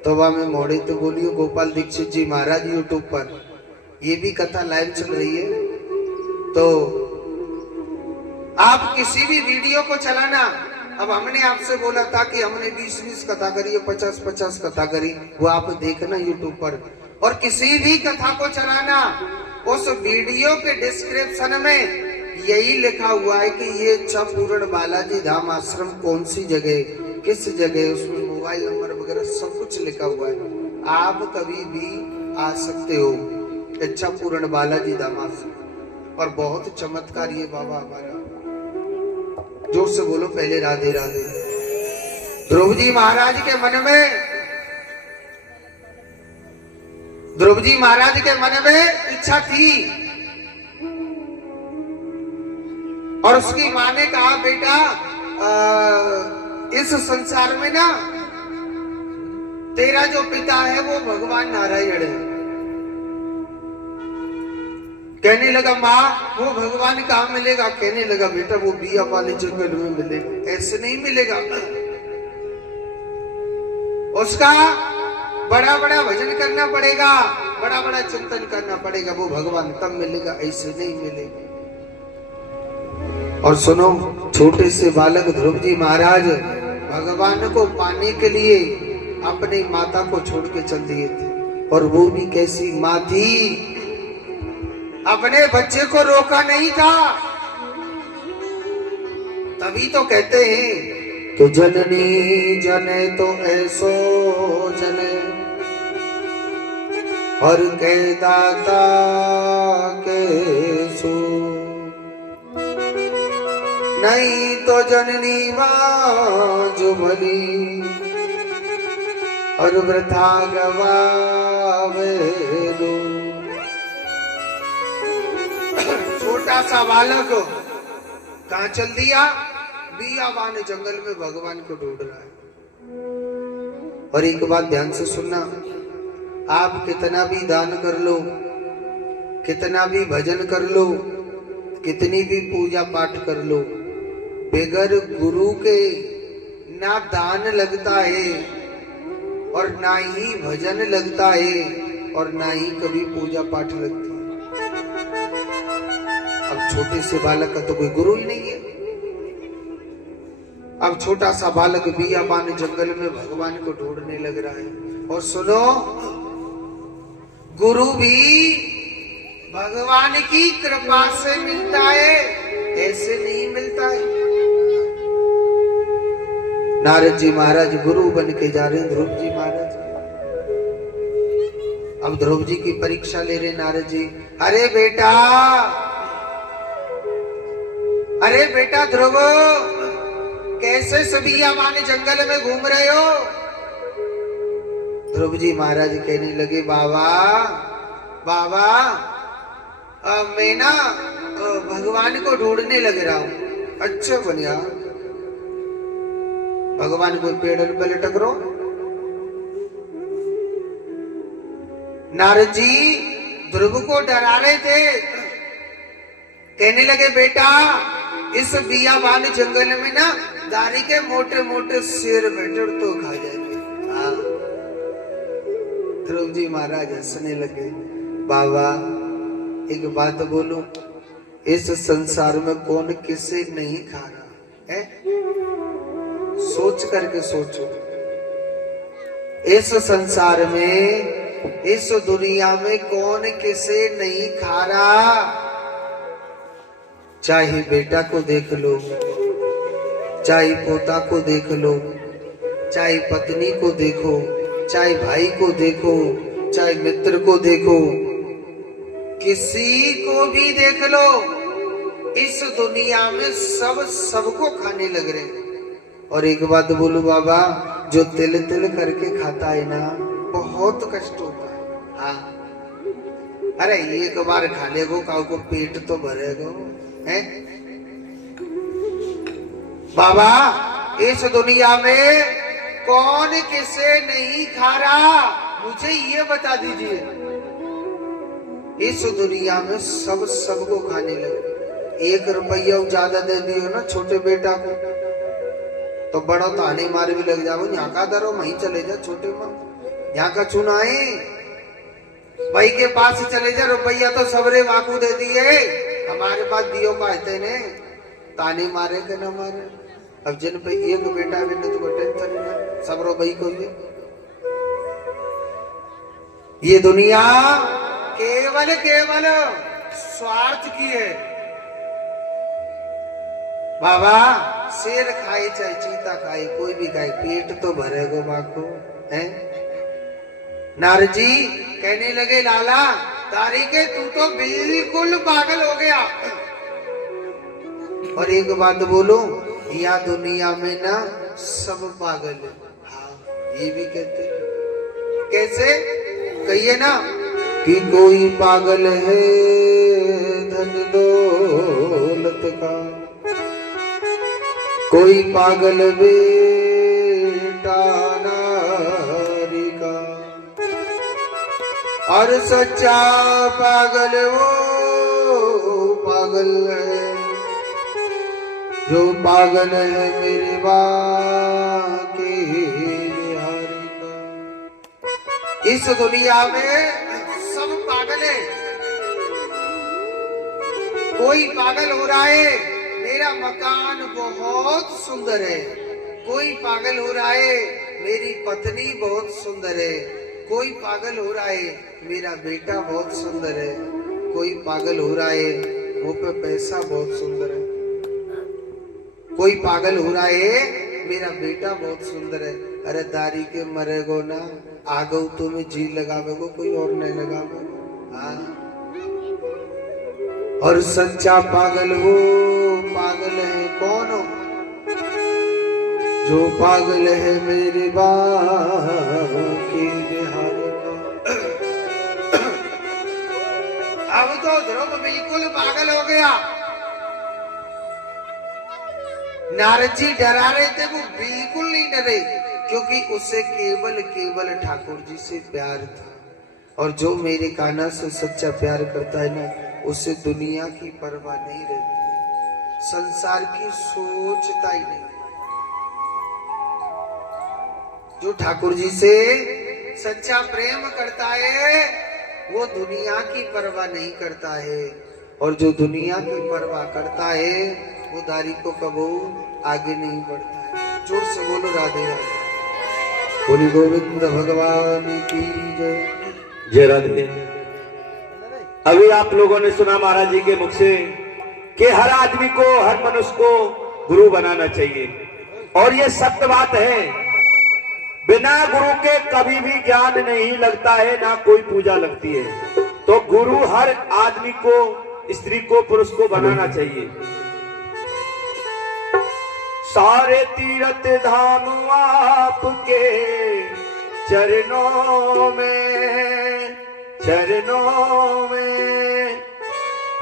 तो वहां में मोड़े तो बोलियो गोपाल दीक्षित जी महाराज यूट्यूब पर ये भी कथा लाइव चल रही है। तो आप किसी भी वीडियो को चलाना। अब हमने आपसे बोला था कि हमने 20-20 कथा करी, 50-50 कथा करी, वो आप देखना यूट्यूब पर। और किसी भी कथा को चलाना, उस वीडियो के डिस्क्रिप्शन में यही लिखा हुआ है कि ये इच्छा पूर्ण बालाजी धाम आश्रम कौन सी जगह, किस जगह, उसमें मोबाइल नंबर वगैरह सब कुछ लिखा हुआ है। आप कभी भी आ सकते हो इच्छा पूर्ण बालाजी धाम आश्रम। और बहुत चमत्कार ये बाबा हमारा। जोर से बोलो पहले राधे राधे। ध्रुव जी महाराज के मन में, ध्रुव जी महाराज के मन में इच्छा थी और उसकी मां ने कहा बेटा इस संसार में ना तेरा जो पिता है वो भगवान नारायण है। कहने लगा माँ वो भगवान कहाँ मिलेगा? कहने लगा बेटा वो बिया वाले जंगल में मिलेगा। ऐसे नहीं मिलेगा, उसका बड़ा बड़ा भजन करना पड़ेगा, बड़ा बड़ा चिंतन करना पड़ेगा, वो भगवान तब मिलेगा, ऐसे नहीं मिलेगा। और सुनो, छोटे से बालक ध्रुव जी महाराज भगवान को पाने के लिए अपनी माता को छोड़ के चल दिए थे। और वो भी कैसी माँ थी, अपने बच्चे को रोका नहीं था। तभी तो कहते हैं कि जननी जने तो ऐसो जने और कह दाता के सो, नहीं तो जननी मां जो भली और वृथा गवावे दो। छोटा सा बालक कहाँ चल दिया? बियाबान जंगल में भगवान को ढूंढ रहा है। और एक बात ध्यान से सुनना, आप कितना भी दान कर लो, कितना भी भजन कर लो, कितनी भी पूजा पाठ कर लो, बगैर गुरु के ना दान लगता है और ना ही भजन लगता है और ना ही कभी पूजा पाठ लगती है। अब छोटे से बालक का तो कोई गुरु ही नहीं है। अब छोटा सा बालक बियाबान जंगल में भगवान को ढूंढने लग रहा है। और सुनो, गुरु भी भगवान की कृपा से मिलता है, ऐसे नहीं मिलता है। नारद जी महाराज गुरु बन के जा रहे हैं ध्रुव जी महाराज। अब ध्रुव जी की परीक्षा ले रहे नारद जी। अरे बेटा ध्रुव, कैसे बियाबान जंगल में घूम रहे हो? ध्रुव जी महाराज कहने लगे, बाबा मैं ना भगवान को ढूंढने लग रहा हूं। अच्छा बनिया, भगवान कोई पेड़ पे लटक रहो? नारद जी ध्रुव को डरा रहे थे। कहने लगे, बेटा इस बियाबान जंगल में ना दारी के मोटे मोटे शेर बैठे तो खा जाएंगे। ध्रुव जी महाराज हंसने लगे। बाबा एक बात बोलूं, इस संसार में कौन किसे नहीं खा रहा है? सोच करके सोचो, इस संसार में, इस दुनिया में कौन किसे नहीं खा रहा? चाहे बेटा को देख लो, चाहे पोता को देख लो, चाहे पत्नी को देखो, चाहे भाई को देखो, चाहे मित्र को देखो, किसी को भी देख लो, इस दुनिया में सब सबको खाने लग रहे। और एक बात बोलू बाबा, जो तिल तिल करके खाता है ना, बहुत कष्ट होता है। हाँ, अरे एक बार खा लेगो को पेट तो भरेगो है। बाबा इस दुनिया में कौन किसे नहीं खा रहा, मुझे ये बता दीजिए। इस दुनिया में सब सबको खाने लगे। 1 रुपया ज्यादा दे दियो ना छोटे बेटा को, तो बड़ा ताने मार भी लग जाओ। यहाँ का दरो वहीं चले जा, छोटे माँ यहाँ का चुनाए भाई के पास चले जा। रुपया तो सबरे वाकू दे दिए, हमारे पास दियो कहते ने, ताने मारे के न मारे। अब जिन पे एक बेटा है तो टेंशन ना, सबरो भाई को ये दुनिया केवल स्वार्थ की है। बाबा शेर खाए चाहे चीता खाए, कोई भी खाए, पेट तो भरेगो बाको है। नारद जी कहने लगे, लाला तारीके तू तो बिल्कुल पागल हो गया। और एक बात बोलो, या दुनिया में ना सब पागल है। हाँ ये भी कहते, कैसे कहिए ना कि कोई पागल है धन दौलत का, कोई पागल बेटा नारी का, और सच्चा पागल वो पागल है जो पागल है मेरे बाके बिहारी का। इस दुनिया में सब पागल है, कोई पागल हो रहा है, मेरा मेरा मकान बहुत सुंदर है। कोई पागल हो रहा है मेरी पत्नी बहुत सुंदर है। कोई पागल हो रहा है मेरा बेटा बहुत सुंदर है। कोई पागल हो रहा है वो पे पैसा बहुत सुंदर है। कोई पागल हो रहा है मेरा बेटा बहुत सुंदर है। अरे दारी के मरेगो ना, आगो तुम्हें जी लगावेगो, कोई और नहीं लगावेगो। हाँ, और सच्चा पागल वो पागल है कौन हो? जो पागल है मेरे बाकी बिहारी का। अब तो ध्रुव बिल्कुल पागल हो गया। नारद जी डरा रहे थे, वो बिल्कुल नहीं डरे, क्योंकि उसे केवल ठाकुर जी से प्यार था। और जो मेरे कान्हा से सच्चा प्यार करता है ना, उसे दुनिया की परवाह नहीं रहती, संसार की सोचता ही नहीं। जो ठाकुर जी से सच्चा प्रेम करता है वो दुनिया की परवाह नहीं करता है, और जो दुनिया की परवाह करता है वो दारी को कबू आगे नहीं बढ़ता है। जोर से बोलो राधे राधे। बोली गोविंद भगवान की जय। जय राधे। अभी आप लोगों ने सुना महाराज जी के मुख से कि हर आदमी को, हर मनुष्य को गुरु बनाना चाहिए, और ये सत्य बात है। बिना गुरु के कभी भी ज्ञान नहीं लगता है, ना कोई पूजा लगती है। तो गुरु हर आदमी को, स्त्री को, पुरुष को बनाना चाहिए। सारे तीर्थ धाम आपके चरणों में, चरणों में।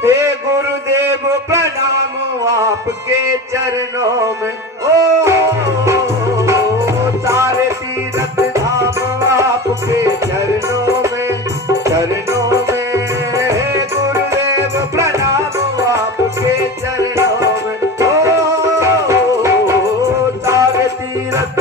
हे गुरुदेव प्रणाम आपके चरणों में। ओ सारे तीर्थ धाम आपके चरणों में, चरणों में। हे गुरुदेव प्रणाम आपके चरणों में। सारे तीर्थ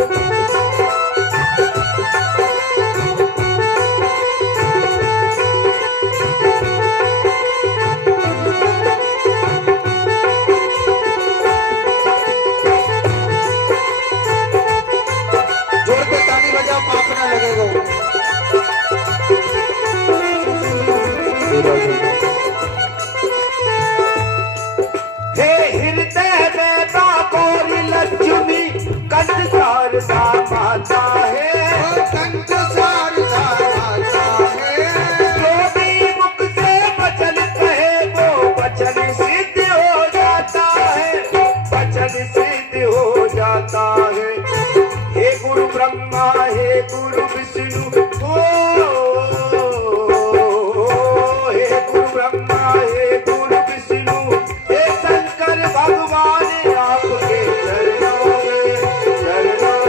माता है, कंठ शारदा माता है। जो भी मुख से वचन कहे वो वचन सिद्ध हो जाता है, वचन सिद्ध हो जाता है। हे गुरु ब्रह्मा, हे गुरु विष्णु, हे गुरु ब्रह्मा, हे गुरु विष्णु, हे शंकर भगवान आपके चरणों में, चरणों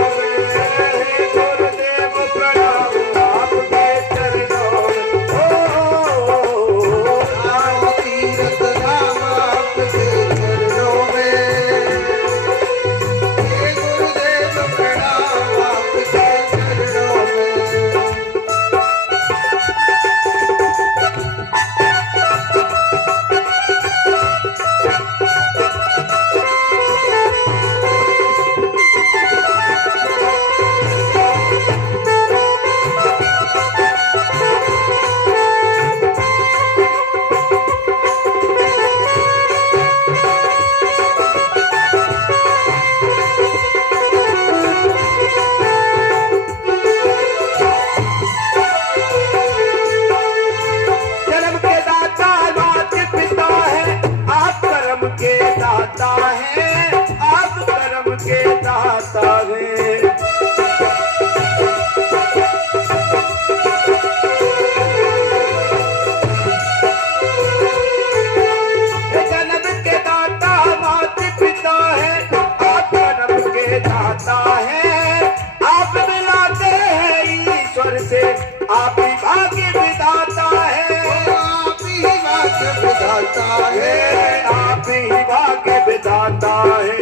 आप ही भाग्य विधाता है।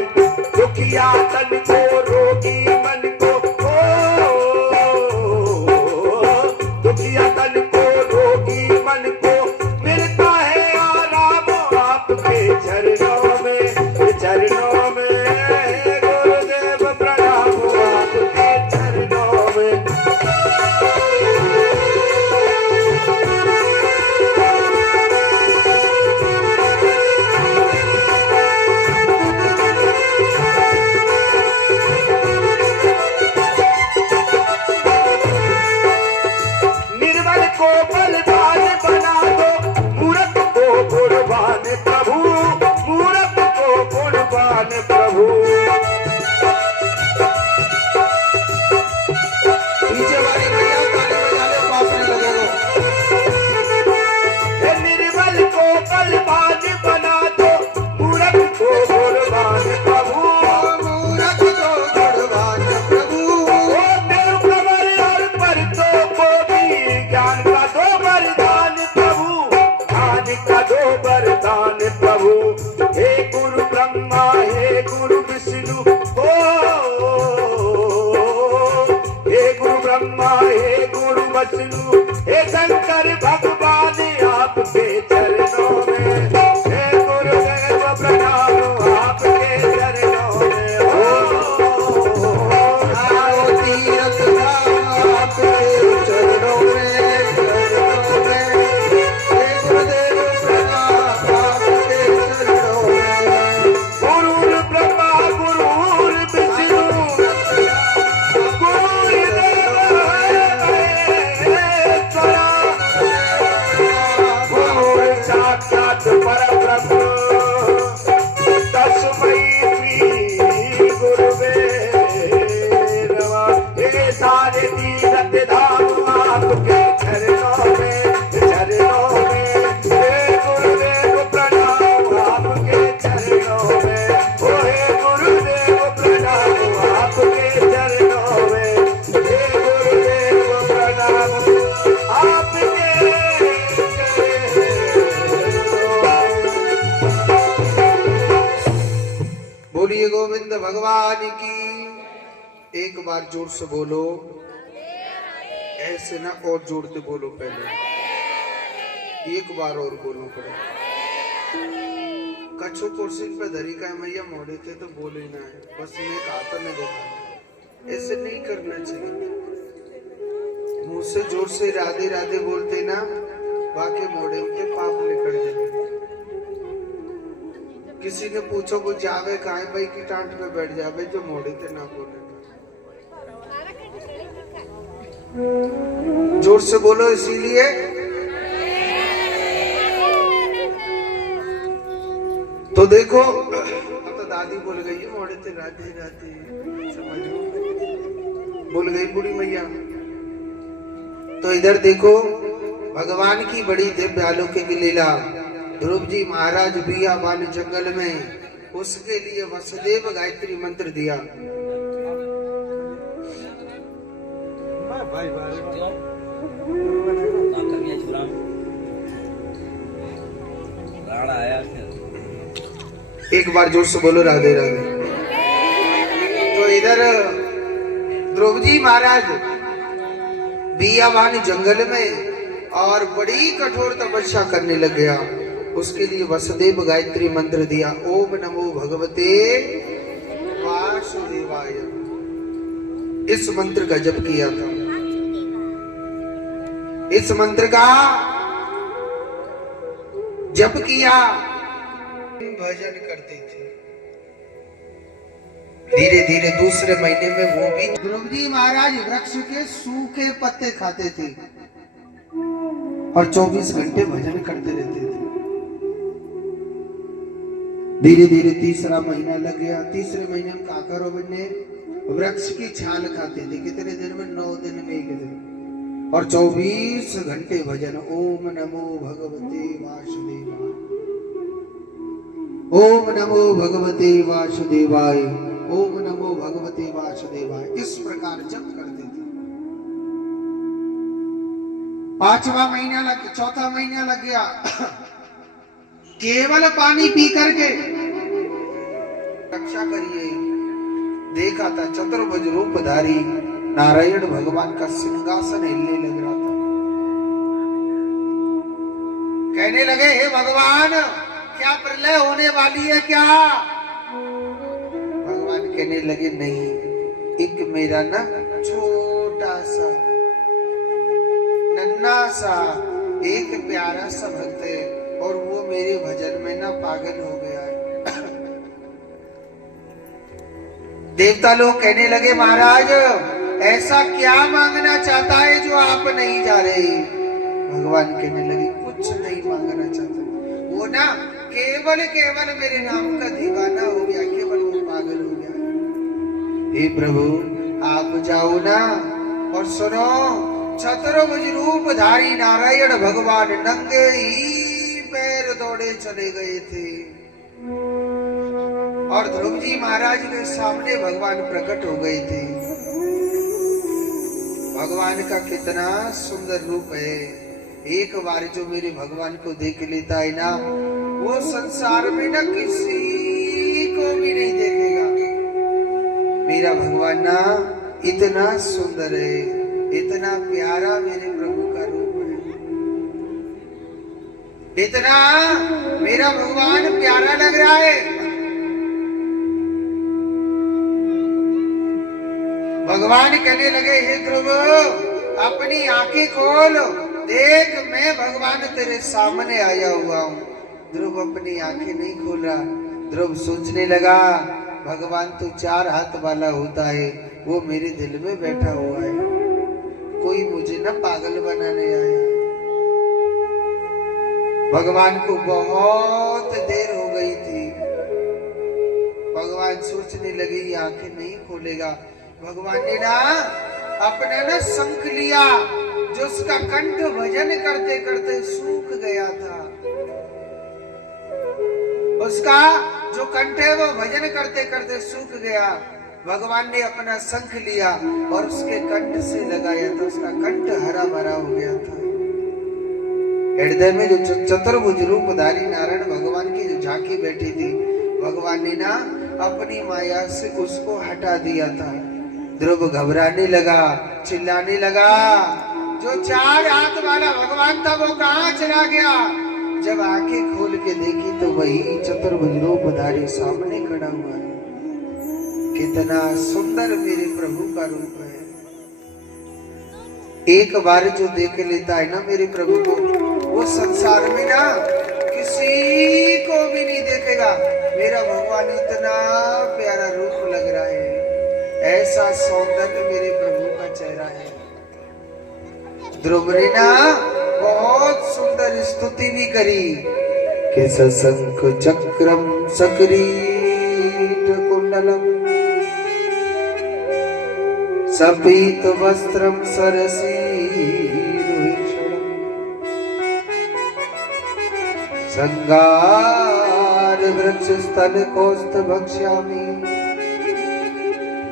दुखिया तन को, रोगी मन को, दुखिया तन को, रोगी मन को मिलता है आराम आपके चरणों में, चरण हे शंकर भगवान आपके चरणों में, हे गुरुदेव प्रणाम आपके चरणों में। आओ तीरथ धाम आपके चरणों में, हे गुरुदेव प्रणाम आपके चरणों में। गुरुर ब्रह्मा गुरुर विष्णु गुरुर्देव महेश्वरा, गुरुर साक्षात परब्रह्म तस्मै श्री गुरुवे नमः। हे सारे तीरथ धाम आपके चरणों में, चरणों में, हे गुरुदेव प्रणाम आपके चरणों में, ओ हे गुरुदेव प्रणाम आपके चरणों में, हे गुरुदेव प्रणाम आपके बोलिए गोविंद भगवान की। एक बार जोर से बोलो, ऐसे ना और जोर से बोलो, पहले एक बार और बोलो पड़े। कच्छो कुर्सी पे धरी का मैया मोड़े थे तो बोले ना है, बस मैं खाता में देखा, ऐसे नहीं करना चाहिए। मुंह से जोर से राधे राधे बोलते ना, बाकी मोड़े के पाप निकल जाते। किसी ने पूछो वो जावे काहे भाई की टांट पे बैठ जावे, जो मोड़े थे ना बोले। जोर से बोलो इसीलिए। तो देखो, तो दादी बोल गई मोड़े थे राधे राधे, समझ बोल गई बूढ़ी मैया। तो इधर देखो भगवान की बड़ी दिव्य अलौकिक लीला। ध्रुव जी महाराज बियाबान जंगल में, उसके लिए वसुदेव गायत्री मंत्र दिया। एक बार जोर से बोलो राधे राधे। तो इधर ध्रुव जी महाराज बियाबान जंगल में और बड़ी कठोर तपस्या करने लग गया। उसके लिए वसुदेव गायत्री मंत्र दिया, ओम नमो भगवते वासुदेवाय। इस मंत्र का जप किया था। इस मंत्र का जप किया, भजन करते थे। धीरे धीरे दूसरे महीने में वो भी ध्रुव जी महाराज वृक्ष के सूखे पत्ते खाते थे और 24 घंटे भजन करते रहते थे। धीरे धीरे तीसरा महीना लग गया। तीसरे महीने में काकरो ने वृक्ष की छाल खाते थे। कितने दिन में? 9 दिन में एक दिन। और 24 घंटे भजन, ओम नमो भगवते वासुदेवाय, ओम नमो भगवते वासुदेवाय, ओम नमो भगवते वासुदेवाय। इस प्रकार जप करते थे। 5वां महीना लग, 4था महीना लग गया। केवल पानी पी करके रक्षा करिए। देखा था चतुर्भुज रूपधारी नारायण भगवान का सिंहासन हिलने लग रहा था। कहने लगे, हे भगवान, क्या प्रलय होने वाली है क्या? भगवान कहने लगे, नहीं, एक मेरा ना छोटा सा नन्हा सा एक प्यारा सा भक्त है और वो मेरे भजन में ना पागल हो गया है। देवता लोग कहने लगे, महाराज ऐसा क्या मांगना चाहता है जो आप नहीं जा रहे? भगवान कहने लगे, कुछ नहीं मांगना चाहता, वो ना केवल केवल मेरे नाम का दीवाना हो गया, केवल वो पागल हो गया। हे प्रभु, आप जाओ ना और सुनो, चतुर्भुज रूपधारी नारायण भगवान नंगे ही पैर दौड़े चले गए थे और ध्रुव जी महाराज के सामने भगवान प्रकट हो गए थे। भगवान का कितना सुंदर रूप है। एक बार जो मेरे भगवान को देख लेता है ना, वो संसार में ना किसी को भी नहीं देखेगा। मेरा भगवान ना इतना सुंदर है, इतना प्यारा मेरे प्रभु का इतना मेरा भगवान प्यारा लग रहा है। भगवान कहने लगे, हे ध्रुव अपनी आंखें खोल, देख मैं भगवान तेरे सामने आया हुआ हूँ। ध्रुव अपनी आंखें नहीं खोल रहा। ध्रुव सोचने लगा, भगवान तो 4 हाथ वाला होता है, वो मेरे दिल में बैठा हुआ है, कोई मुझे ना पागल बनाने आया। भगवान को बहुत देर हो गई थी। भगवान सोचने लगे ये आंखें नहीं खोलेगा। भगवान ने ना अपने ना शंख लिया, जो उसका कंठ भजन करते करते सूख गया था। उसका जो कंठ है वो भजन करते करते सूख गया। भगवान ने अपना शंख लिया और उसके कंठ से लगाया था, उसका कंठ हरा भरा हो गया था। हृदय में जो चतुर्भुज रूपधारी नारायण भगवान की जो झांकी बैठी थी, भगवान ने ना अपनी माया से उसको हटा दिया था। ध्रुव घबराने लगा, चिल्लाने लगा, जो 4 हाथ वाला भगवान था वो कहाँ चला गया। जब आंखें खोल के देखी तो वही चतुर्भुज रूपधारी सामने खड़ा हुआ है। कितना सुंदर मेरे प्रभु का रूप है। एक बार जो देख लेता है ना मेरे प्रभु को, वो संसार में ना किसी को भी नहीं देखेगा। मेरा भगवान इतना प्यारा रूप लग रहा है, ऐसा सौंदर्य मेरे प्रभु का चेहरा है। ध्रुव ने ना बहुत सुंदर स्तुति भी करी कि सशंख चक्रम सक्रीट कुंडलम सपीत वस्त्रम सरसीरुहिक्षणम संगार वृक्ष स्थल कौस्त भक्ष्यामि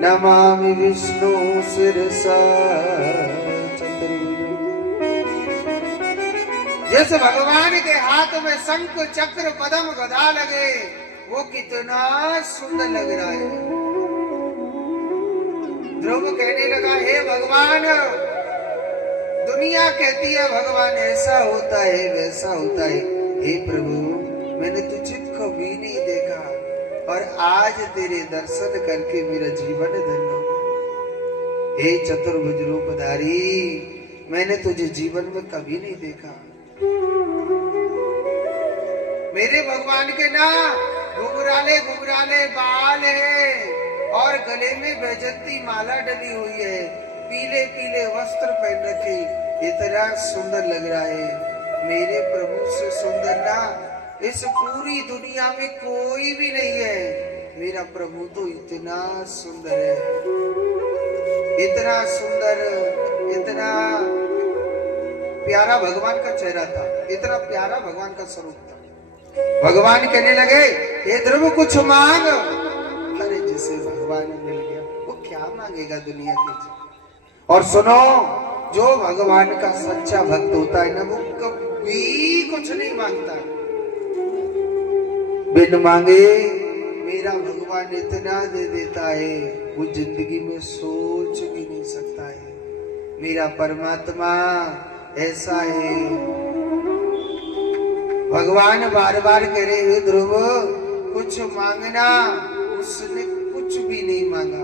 नमामि विष्णु शिरसा। जिस भगवान के हाथ में शंख चक्र पद्म गदा लगे, वो कितना सुंदर लग रहा है। ध्रुव कहने लगा, हे भगवान, दुनिया कहती है भगवान ऐसा होता है वैसा होता है। हे प्रभु, मैंने तुझे कभी नहीं देखा और आज तेरे दर्शन करके मेरा जीवन धन्य हो गया। हे चतुर्भुज रूपधारी, मैंने तुझे जीवन में कभी नहीं देखा। मेरे भगवान के ना घुंघराले घुंघराले बाल है और गले में वैजंती माला डली हुई है, पीले पीले वस्त्र पहन रखे, इतना सुंदर लग रहा है। मेरे प्रभु से सुंदर ना इस पूरी दुनिया में कोई भी नहीं है। मेरा प्रभु तो इतना सुंदर है, इतना सुंदर, इतना प्यारा भगवान का चेहरा था, इतना प्यारा भगवान का स्वरूप था। भगवान कहने लगे, हे ध्रुव कुछ मांग। अरे जिसे भगवान मिल गया वो क्या मांगेगा दुनिया की। और सुनो, जो भगवान का सच्चा भक्त होता है ना, वो कभी कुछ नहीं मांगता। बिन मांगे मेरा भगवान इतना दे देता है, वो जिंदगी में सोच भी नहीं सकता है। मेरा परमात्मा ऐसा है। भगवान बार बार कह रहे, हे ध्रुव कुछ मांगना। उसने कुछ भी नहीं मांगा।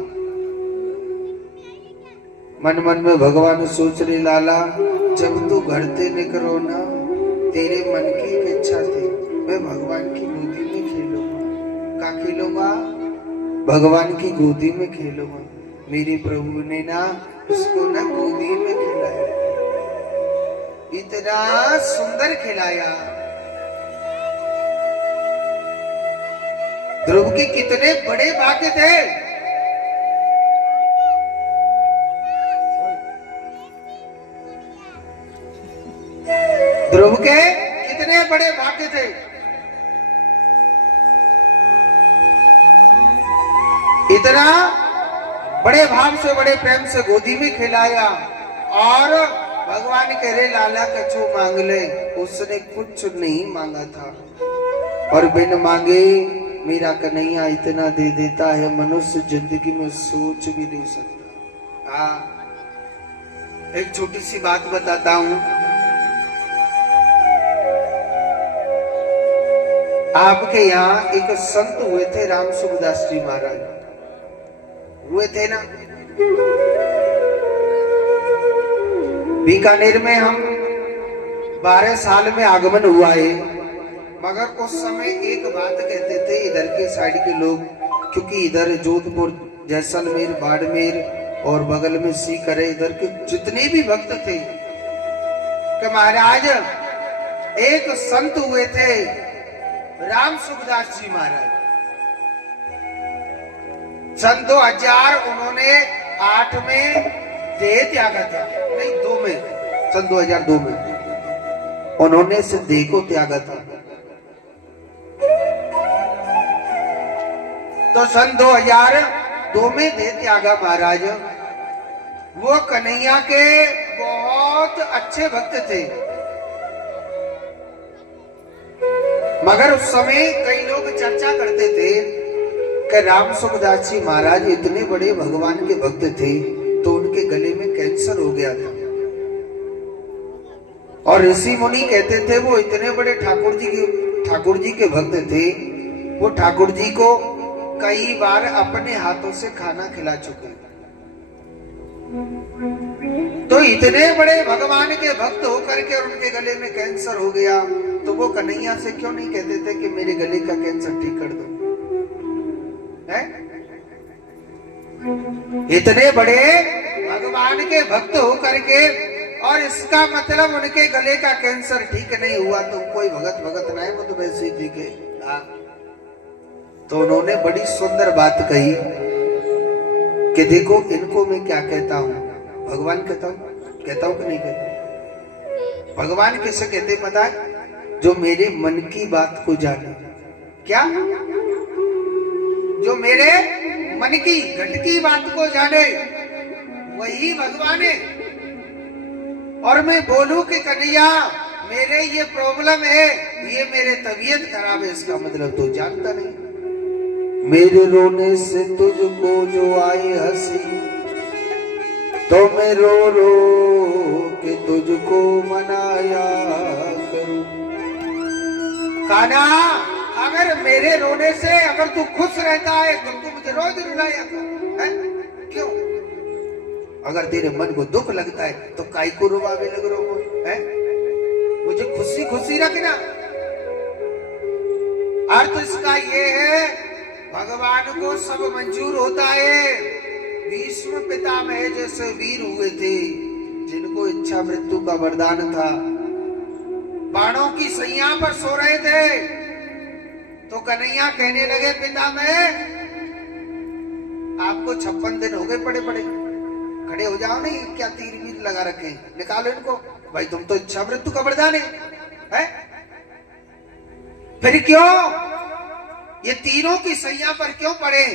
मन मन में भगवान सोच रहे, लाला जब तू घर से निकलो ना, तेरे मन की एक इच्छा थी, मैं भगवान की गोदी में खेलूंगा। क्या खेलूंगा? भगवान की गोदी में खेलूंगा। मेरे प्रभु ने ना उसको ना गोदी में खिलाया, इतना सुंदर खिलाया। ध्रुव के कितने बड़े भाग्य थे। ध्रुव के कितने बड़े भाग्य थे। इतना बड़े भाव से, बड़े प्रेम से गोदी में खिलाया और भगवान कह रहे, लाला कछु मांग ले। उसने कुछ नहीं मांगा था और बिन मांगे मेरा कन्हैया इतना दे देता है, मनुष्य जिंदगी में सोच भी नहीं सकता। एक छोटी सी बात बताता हूं। आपके यहाँ एक संत हुए थे राम सुखदास जी महाराज, हुए थे ना। बीकानेर में हम 12 साल में आगमन हुआ है, मगर उस समय एक बात कहते थे इधर के साइड के लोग, क्योंकि इधर जोधपुर, जैसलमेर, बाड़मेर और बगल में सीकर, इधर के जितने भी भक्त थे कि महाराज एक संत हुए थे राम सुखदास जी महाराज। सन 2000 उन्होंने 8 में देह त्यागा था, नहीं 2 में, सन 2002 में उन्होंने इस देह को त्यागा था। तो सन 2002 में देह त्यागा महाराज। वो कन्हैया के बहुत अच्छे भक्त थे, मगर उस समय कई लोग चर्चा करते थे कि राम सुखदास जी महाराज इतने बड़े भगवान के भक्त थे तो उनके गले में कैंसर हो गया था। और ऋषि मुनि कहते थे वो इतने बड़े ठाकुर जी के भक्त थे, वो ठाकुर जी को कई बार अपने हाथों से खाना खिला चुके। तो इतने बड़े भगवान के भक्त होकर के उनके गले में कैंसर हो गया, तो वो कन्हैया से क्यों नहीं कहते थे कि मेरे गले का कैंसर ठीक कर दो? है? इतने बड़े भगवान के भक्त होकर के, और इसका मतलब उनके गले का कैंसर ठीक नहीं हुआ तो कोई भगत नहीं, वो तो वैसे ही दिखे। तो उन्होंने बड़ी सुंदर बात कही कि देखो इनको मैं क्या कहता हूं, भगवान कहता हूं कि नहीं कहता? भगवान किसे कहते पता है? जो मेरे मन की बात को जाने। क्या? जो मेरे मन की घटकी बात को जाने, वही भगवान है। और मैं बोलूं कि कन्हैया मेरे ये प्रॉब्लम है, ये मेरे तबीयत खराब है, इसका मतलब तो जानता नहीं। मेरे रोने से तुझको जो आई हंसी, तो मैं रो रो के तुझको मनाया करूं। कान्हा, अगर मेरे रोने से अगर तू खुश रहता है तो तू मुझे रोज रुलाया कर, है? क्यों? अगर तेरे मन को दुख लगता है तो काई को रुवावे लग रो है? मुझे खुशी खुशी रखना। अर्थ इसका ये है, भगवान को सब मंजूर होता है। भीष्म पितामह जैसे वीर हुए थे जिनको इच्छा मृत्यु का वरदान था, बाणों की सैया पर सो रहे थे, तो कन्हैया कहने लगे पितामह आपको 56 दिन हो गए पड़े पड़े, खड़े हो जाओ, नहीं क्या तीर वीर लगा रखे, निकालो इनको। भाई तुम तो इच्छा मृत्यु का वरदान है? फिर क्यों ये तीनों की सैया पर क्यों पड़े?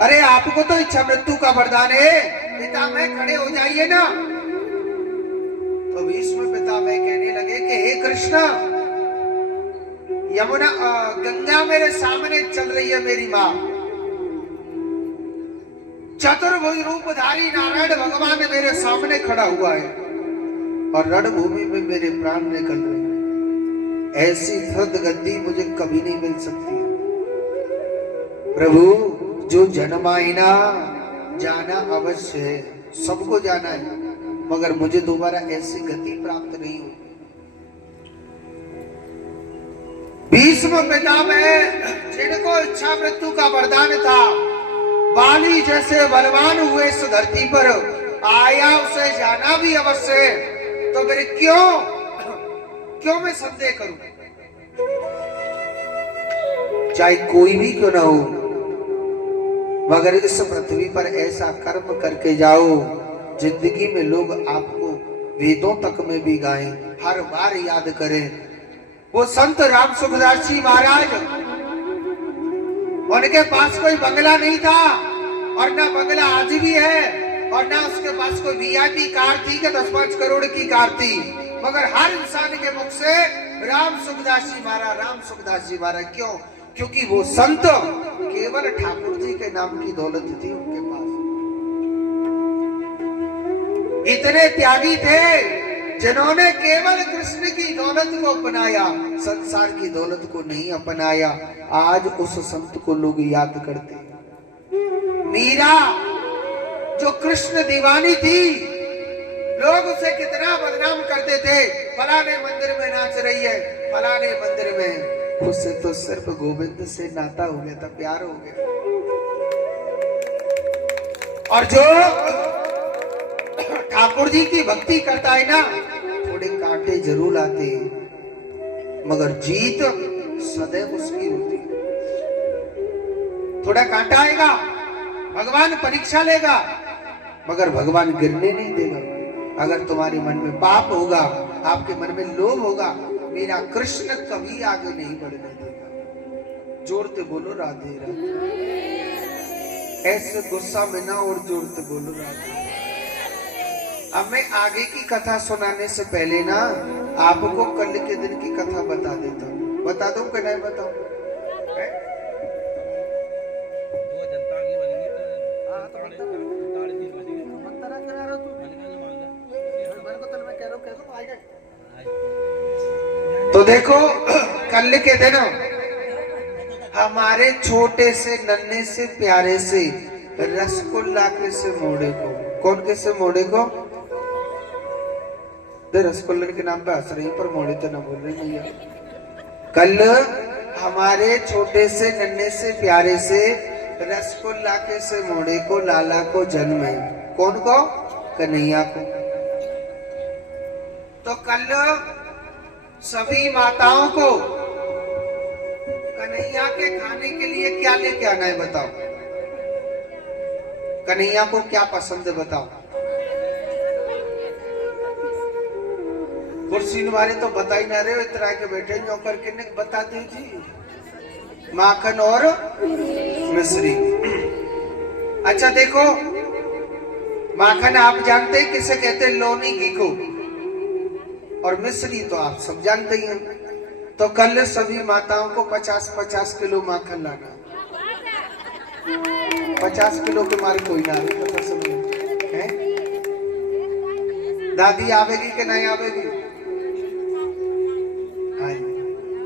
अरे आपको तो इच्छा मृत्यु का वरदान है, पितामह खड़े हो जाइए ना। तो भीष्म पितामह कहने लगे कि हे कृष्ण, यमुना गंगा मेरे सामने चल रही है, मेरी माँ, चतुर्भुज रूपधारी नारायण भगवान मेरे सामने खड़ा हुआ है और रणभूमि में मेरे प्राण निकल रहे हैं। ऐसी हृद गद्दी मुझे कभी नहीं मिल सकती। प्रभु जो जन्माई ना जाना अवश्य है, सबको जाना है, मगर मुझे दोबारा ऐसी गति प्राप्त नहीं हुई। भीष्म पितामह जिनको इच्छा मृत्यु का वरदान था, बाली जैसे बलवान हुए इस धरती पर, आया उसे जाना भी अवश्य है, तो फिर क्यों मैं संदेह करूं? चाहे कोई भी क्यों ना हो, मगर इस पृथ्वी पर ऐसा कर्म करके जाओ जिंदगी में लोग आपको वेदों तक में भी गाएं, हर बार याद करें। वो संत राम सुखदास जी महाराज, उनके पास कोई बंगला नहीं था और ना बंगला आज भी है, और ना उसके पास कोई वीआईपी कार थी कि 10-5 करोड़ की कार थी, मगर हर इंसान के मुख से राम सुखदास जी महाराज, राम सुखदास जी महाराज। क्यों? क्योंकि वो संत केवल ठाकुर जी के नाम की दौलत थी उनके पास। इतने त्यागी थे जिन्होंने केवल कृष्ण की दौलत को अपनाया, संसार की दौलत को नहीं अपनाया, आज उस संत को लोग याद करते हैं। मीरा जो कृष्ण दीवानी थी, लोग उसे कितना बदनाम करते थे, फलाने मंदिर में नाच रही है, फलाने मंदिर में। उससे तो सिर्फ गोविंद से नाता हो गया था, प्यार हो गया। और जो ठाकुर जी की भक्ति करता है ना, थोड़े कांटे जरूर आते हैं, मगर जीत सदैव उसकी होती है। थोड़ा कांटा आएगा, भगवान परीक्षा लेगा, मगर भगवान गिरने नहीं देगा। अगर तुम्हारे मन में पाप होगा, आपके मन में लोभ होगा, मेरा कृष्ण कभी आगे नहीं बढ़ने देगा। जोर से बोलो राधे राधे। ऐसे गुस्सा में ना, और जोर से बोलो राधे। अब मैं आगे की कथा सुनाने से पहले ना आपको कल के दिन की कथा बता देता हूँ। बता दूं कि नहीं बताऊं? तो देखो, कल के दिन हमारे छोटे से नन्हे से प्यारे से रसगुल्ला के से मोड़े को, कौन के से मोड़े को? रसगुल्ले के नाम पे हंस रही, पर मोड़े तो ना बोल रही भैया। कल हमारे छोटे से नन्हे से प्यारे से रसगुल्ला के से मोड़े को लाला को जन्म है। कौन को? कन्हैया को। तो कल सभी माताओं को कन्हैया के खाने के लिए क्या लेके आना है बताओ? कन्हैया को क्या पसंद है बताओ? कुर्सी वाले तो बता ही ना रहे हो, इतना के बैठे नौकर के ने बता दीजिए। माखन और मिश्री। अच्छा देखो, माखन आप जानते हैं किसे कहते हैं? लोनी घी को। और मिश्री तो आप सब जानते ही हैं। तो कल सभी माताओं को 50-50 किलो माखन लाना। 50 किलो के मारे कोई ना आवे, पता समझ है? दादी आवेगी कि नहीं आवेगी?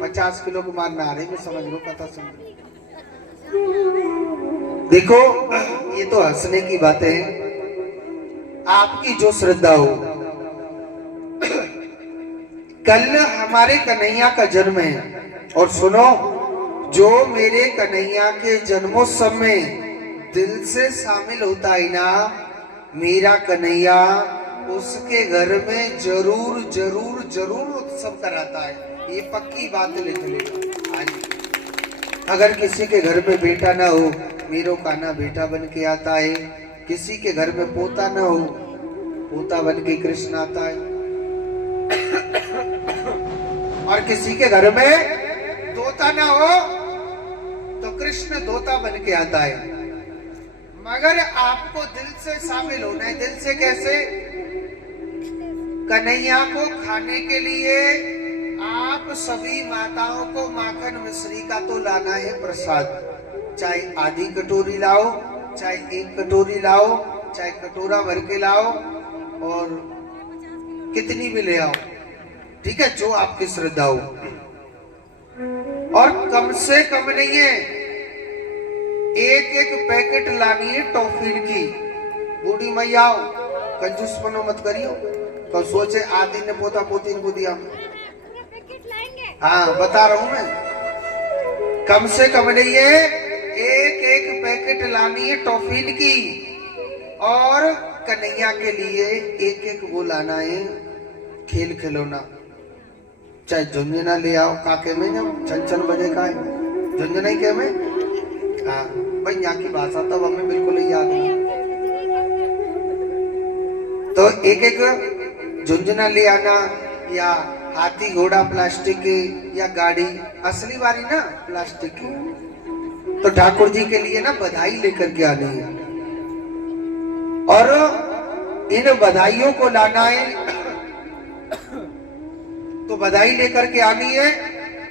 50 किलो के मार ना आ रही, मैं समझ लो, पता समझ। देखो, ये तो हंसने की बातें हैं, आपकी जो श्रद्धा हो। कल हमारे कन्हैया का जन्म है, और सुनो, जो मेरे कन्हैया के जन्मोत्सव में दिल से शामिल होता है ना, मेरा कन्हैया उसके घर में जरूर जरूर जरूर उत्सव कराता है। ये पक्की बात लिख लेना। अगर किसी के घर में बेटा ना हो, मेरो कान्हा बेटा बन के आता है। किसी के घर में पोता ना हो, पोता बन के कृष्ण आता है। और किसी के घर में दोता ना हो तो कृष्ण दोता बन के आता है। मगर आपको दिल से शामिल होना है। दिल से कैसे? कन्हैया को खाने के लिए आप सभी माताओं को माखन मिश्री का तो लाना है प्रसाद। चाहे आधी कटोरी लाओ, चाहे 1 कटोरी लाओ, चाहे कटोरा भर के लाओ, और कितनी भी ले आओ, ठीक है, जो आपकी श्रद्धा हो। और कम से कम नहीं है, 1-1 पैकेट लानी है टॉफी की। बूढ़ी मैया कंजूसपनो मत करियो, तो सोचे आदि ने पोता पोती को दिया। हाँ, बता रहा हूं मैं, कम से कम नहीं है, 1-1 पैकेट लानी है टॉफी की। और कन्हैया के लिए 1-1 वो लाना है खेल खिलौना। चाहे झुंझुना ले आओ, काके में जाओ, चंचल बजे का है झुंझुना ही के में। हाँ भाई, यहाँ की भाषा तो हमें बिल्कुल ही याद नहीं। तो 1-1 झुंझुना ले आना, या हाथी घोड़ा प्लास्टिक की, या गाड़ी असली वाली ना प्लास्टिक की। तो ठाकुर जी के लिए ना बधाई लेकर के आनी है, और इन बधाइयों को लाना है। तो बधाई लेकर के आनी है,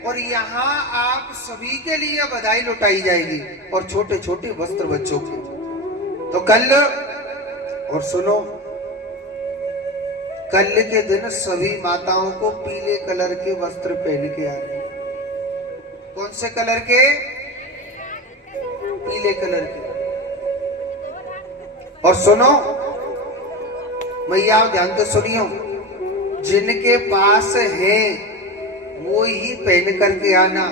और यहाँ आप सभी के लिए बधाई लुटाई जाएगी, और छोटे छोटे वस्त्र बच्चों के। तो कल, और सुनो, कल के दिन सभी माताओं को पीले कलर के वस्त्र पहन के आने। कौन से कलर के? पीले कलर के। और सुनो मैया, ध्यान से सुनियो, जिनके पास है वो ही पहन करके आना,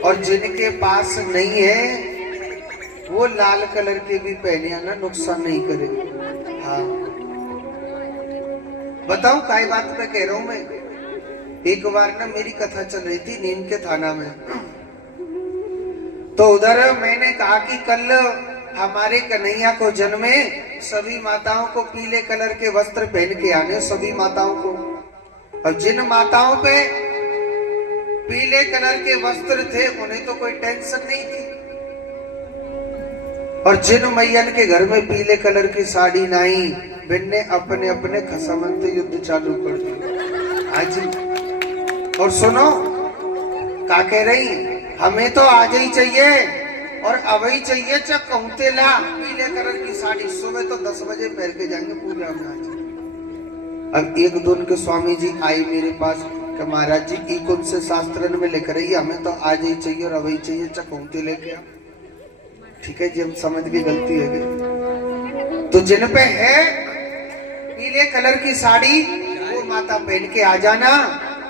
और जिनके पास नहीं है वो लाल कलर के भी पहने आना, नुकसान नहीं करेंगे। हाँ, बताऊं काय बात पे कह रहा हूं मैं। एक बार ना मेरी कथा चल रही थी नीम के थाना में, तो उधर मैंने कहा कि कल हमारे कन्हैया को जन्मे, सभी माताओं को पीले कलर के वस्त्र पहन के आने, सभी माताओं को। और जिन माताओं पे पीले कलर के वस्त्र थे उन्हें तो कोई टेंशन नहीं थी, और जिन मैयन के घर में पीले कलर की साड़ी नहीं, बिन्ने अपने अपने खसमंत युद्ध चालू कर दिया आज। और सुनो क्या कह रही, हमें तो आज ही चाहिए और अब ही चाहिए, चाहे कहते ला पीले कलर की साड़ी। सुबह तो 10 बजे पहन के जाएंगे पूजा में आज। अब एक दिन के स्वामी जी आई मेरे पास कि महाराज जी की कौन से शास्त्र में लिख रही है, हमें तो आज ही चाहिए और अब ही चाहिए, चाहे कहते लेके आओ। ठीक है जी, हम समझ के गलती है गई। तो जिन पे है पीले कलर की साड़ी वो माता पहन के आ जाना,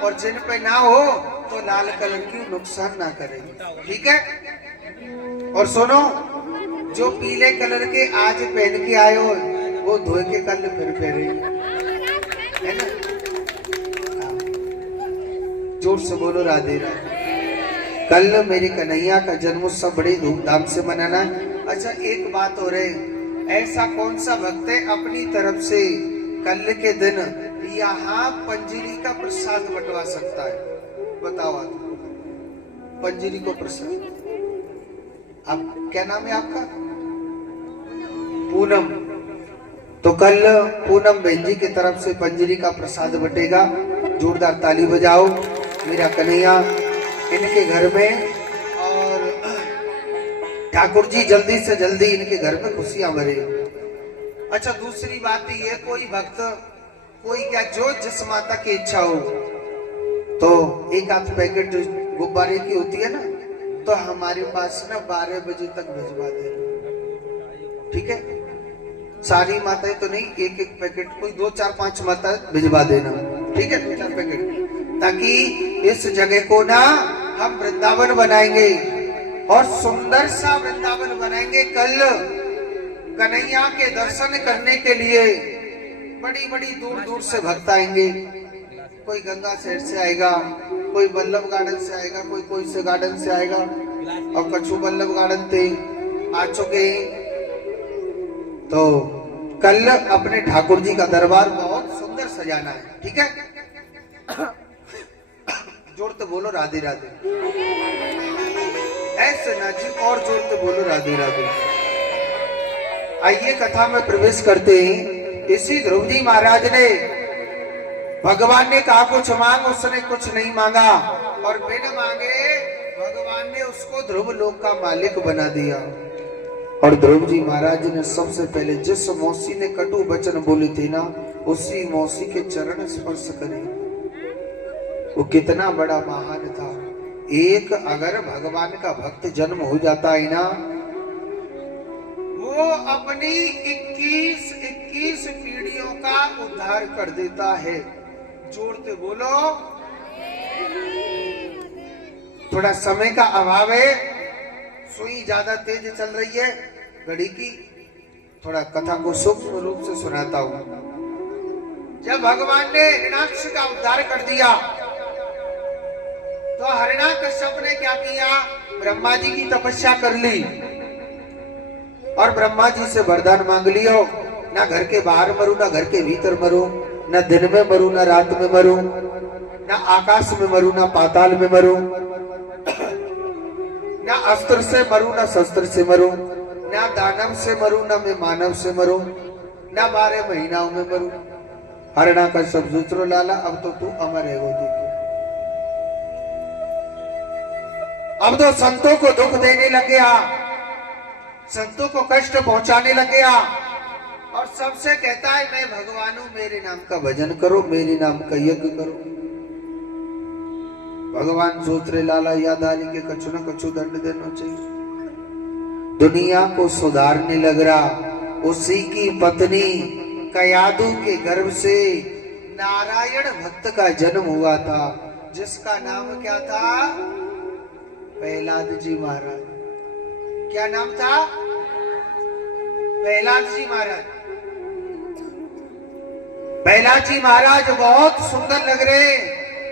और जिन पे ना हो तो लाल कलर की नुकसान ना करेगी। ठीक है। और सुनो, जो पीले कलर के आज पहन के आए हो वो धोए के कल फिर पहने, है ना? जोर से बोलो राधे राधे। कल मेरे कन्हैया का जन्मोत्सव बड़े धूमधाम से मनाना है। अच्छा, एक बात हो रही, ऐसा कौन सा भक्त है अपनी तरफ से कल के दिन यहाँ पंजरी का प्रसाद बंटवा सकता है? बताओ आप। पंजरी को प्रसाद, आप क्या नाम है आपका? पूनम। तो कल पूनम बहन जी की तरफ से पंजरी का प्रसाद बटेगा। जोरदार ताली बजाओ मेरा कन्हैया इनके घर में, और ठाकुर जी जल्दी से जल्दी इनके घर में खुशियां भरे। अच्छा, दूसरी बात ये, कोई भक्त, कोई क्या, जो जिस माता की इच्छा हो तो एक आध पैकेट गुब्बारे की होती है ना, तो हमारे पास ना 12 बजे तक भिजवा दे। ठीक है, सारी माताएं तो नहीं, एक एक पैकेट, कोई 2 4 5 माता भिजवा देना। ठीक है, 2 4 पैकेट, ताकि इस जगह को ना हम वृंदावन बनाएंगे, और सुंदर सा वृंदावन बनाएंगे। कल कन्हैया के दर्शन करने के लिए बड़ी बड़ी दूर दूर से भक्त आएंगे। कोई गंगा साइड से आएगा, कोई वल्लभ गार्डन से आएगा, कोई कोई से गार्डन से आएगा, और कछु वल्लभ गार्डन थे आ चुके। तो कल अपने ठाकुर जी का दरबार बहुत सुंदर सजाना है। ठीक है, जोर तो बोलो राधे राधे। ऐसे ना जी, और जोर तो बोलो राधे राधे। आइए कथा में प्रवेश करते हैं। इसी ध्रुव जी महाराज ने, भगवान ने कहा कुछ मांग, उसने कुछ नहीं मांगा, और बिन मांगे भगवान ने उसको ध्रुव लोक का मालिक बना दिया। और ध्रुव जी महाराज ने सबसे पहले जिस मौसी ने कटु वचन बोले थे ना, उसी मौसी के चरण स्पर्श करे। वो कितना बड़ा महान था। एक अगर भगवान का भक्त जन्म हो जाता है ना, वो अपनी 21 पीढ़ियों का उद्धार कर देता है। जोड़ते बोलो। थोड़ा समय का अभाव है, सुई ज्यादा तेज चल रही है घड़ी की, थोड़ा कथा को सूक्ष्म रूप से सुनाता हूं। जब भगवान ने हिरण्याक्ष का उद्धार कर दिया, तो हिरण्याकश्यप ने क्या किया, ब्रह्मा जी की तपस्या कर ली, और ब्रह्मा जी से वरदान मांग लियो, ना घर के बाहर मरू, ना घर के भीतर मरू, ना दिन में मरू, ना रात में मरू, ना आकाश में मरू, ना पाताल में मरू, ना अस्त्र से मरू, ना शस्त्र से मरू, ना दानव से मरू, ना मैं मानव से मरू, ना 12 महीनाओं में मरू। हिरण्याकश्यप दूसरो लाला, अब तो तू अमर है वो देखिए। अब तो संतों को दुख देने लग गया, संतों को कष्ट पहुंचाने लग गया, और सबसे कहता है मैं भगवान हूं, मेरे नाम का भजन करो, मेरे नाम का यज्ञ करो। भगवान सोच रहे लाला याद आली के कछु न कछु दंड देना चाहिए। दुनिया को सुधारने लग रहा, उसी की पत्नी कयादू के गर्भ से नारायण भक्त का जन्म हुआ था, जिसका नाम क्या था? प्रहलाद जी महाराज। क्या नाम था? प्रहलाद जी महाराज। प्रहलाद जी महाराज बहुत सुंदर लग रहे,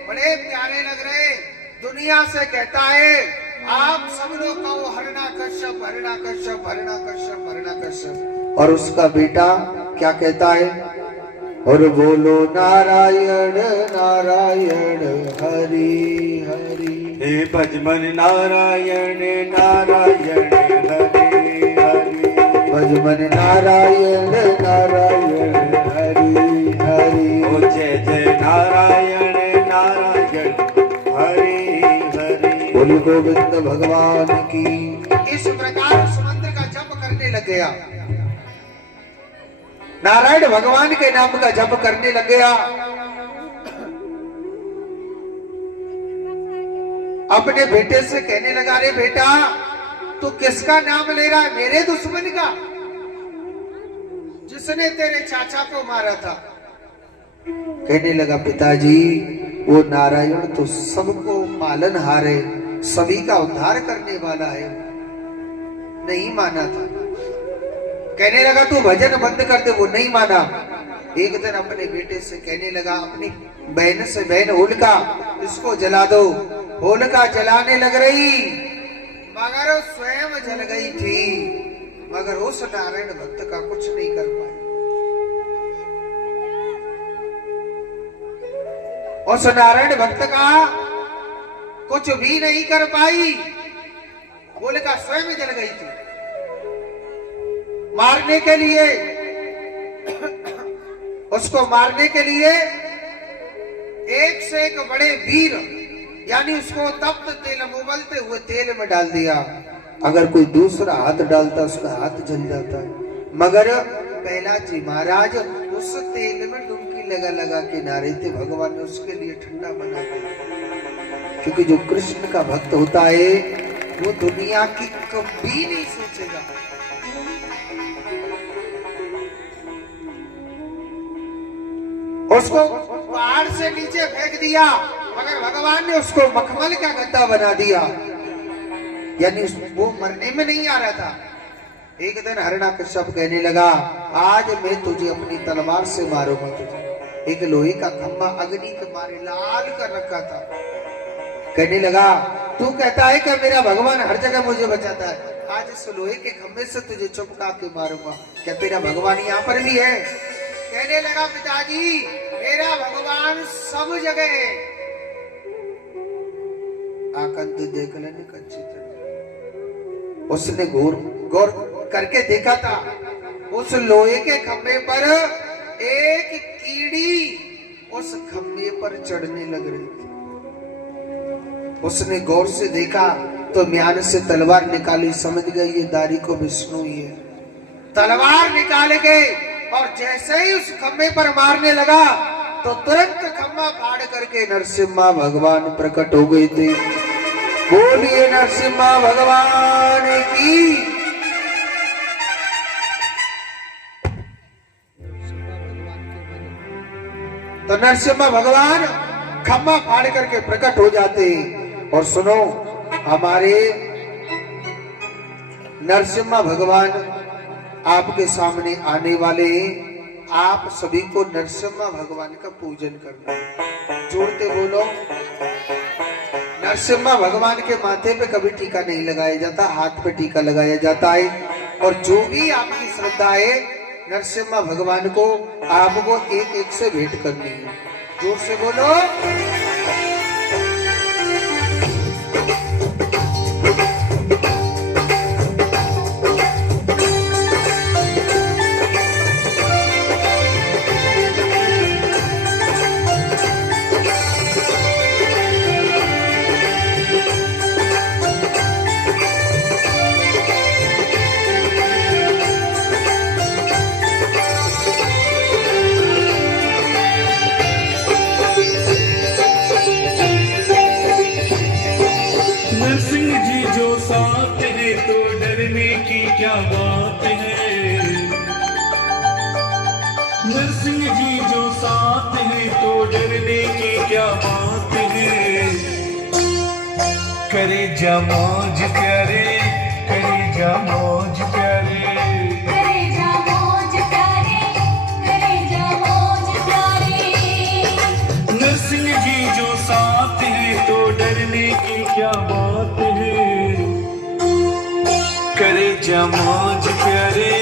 बड़े प्यारे लग रहे। दुनिया से कहता है आप सब लोग कहो हरणा कश्यप, हरणा कश्यप, हरणा कश्यप, हरणा कश्यप। और उसका बेटा क्या कहता है? और बोलो नारायण नारायण हरि हरि। हे भजमन नारायण नारायण हरि हरि। भजमन नारायण नारायण हरि हरि। ओ जय जय नारायण नारायण हरि हरि। बोल गोविंद भगवान की। इस प्रकार उस मंत्र का जप करने लग गया, नारायण भगवान के नाम का जप करने लग गया। अपने बेटे से कहने लगा, रे बेटा तू किसका नाम ले रहा है? मेरे दुश्मन का, जिसने तेरे चाचा को मारा था। कहने लगा, पिताजी वो नारायण तो सबको पालनहार है, सभी का उद्धार करने वाला है। नहीं माना था। कहने लगा तू भजन बंद कर दे, वो नहीं माना। एक दिन अपने बेटे से कहने लगा, अपनी बहन से, बहन होलिका इसको जला दो। होलिका जलाने लग रही, मगर स्वयं जल गई थी, मगर उस नारायण भक्त का कुछ नहीं कर पाई। उस नारायण भक्त का कुछ भी नहीं कर पाई। होलिका स्वयं जल गई थी। मारने के लिए, उसको मारने के लिए एक से एक बड़े वीर, यानी उसको तप्त तेल, उबलते हुए तेल में डाल दिया। अगर कोई दूसरा हाथ डालता उसका हाथ जल जाता है, मगर प्रहलाद जी महाराज उस तेल में डुबकी लगा लगा के नारे थे। भगवान ने उसके लिए ठंडा बना दिया, क्योंकि जो कृष्ण का भक्त होता है वो दुनिया की कभी नहीं सोचेगा। उसको पहाड़ से नीचे फेंक दिया, मगर भगवान ने उसको मखमल का गद्दा बना दिया, यानी वो मरने में नहीं आ रहा था। एक दिन हिरण्यकश्यप कहने लगा, आज मैं तुझे अपनी तलवार से मारूंगा तुझे। एक लोहे का खंभा अग्नि के मारे लाल कर रखा था। कहने लगा, तू कहता है कि मेरा भगवान हर जगह मुझे बचाता है, आज इस लोहे के खंभे से तुझे चुपका के मारूंगा। क्या तेरा भगवान यहाँ पर भी है? कहने लगा, पिताजी मेरा भगवान सब जगह है। आकंत देख लेने कच्ची तरह उसने गौर करके देखा था, उस लोहे के खंभे पर एक कीड़ी उस खंभे पर चढ़ने लग रही थी। उसने गौर से देखा तो म्यान से तलवार निकाली, समझ गई ये दारी को विष्णु ही है। तलवार निकाले गए और जैसे ही उस खंभे पर मारने लगा तो तुरंत खंभा फाड़ करके नरसिम्हा भगवान प्रकट हो गए थे। बोलिए नरसिम्हा भगवान की। तो नरसिम्हा भगवान खंभा फाड़ करके प्रकट हो जाते हैं। और सुनो, हमारे नरसिम्हा भगवान आपके सामने आने वाले हैं। आप सभी को नरसिम्हा भगवान का पूजन करना है। जोड़ते बोलो। नरसिम्हा भगवान के माथे पे कभी टीका नहीं लगाया जाता, हाथ पे टीका लगाया जाता है। और जो भी आपकी श्रद्धा है नरसिम्हा भगवान को आपको एक एक से भेंट करनी है। जोर से बोलो। जा मौज प्यारे, करे जा मौज प्यारे। करे जा मौज प्यारे, करे जा मौज प्यारे। नरसिंह जी जो साथ है तो डरने की क्या बात है। करे जा मौज प्यारे,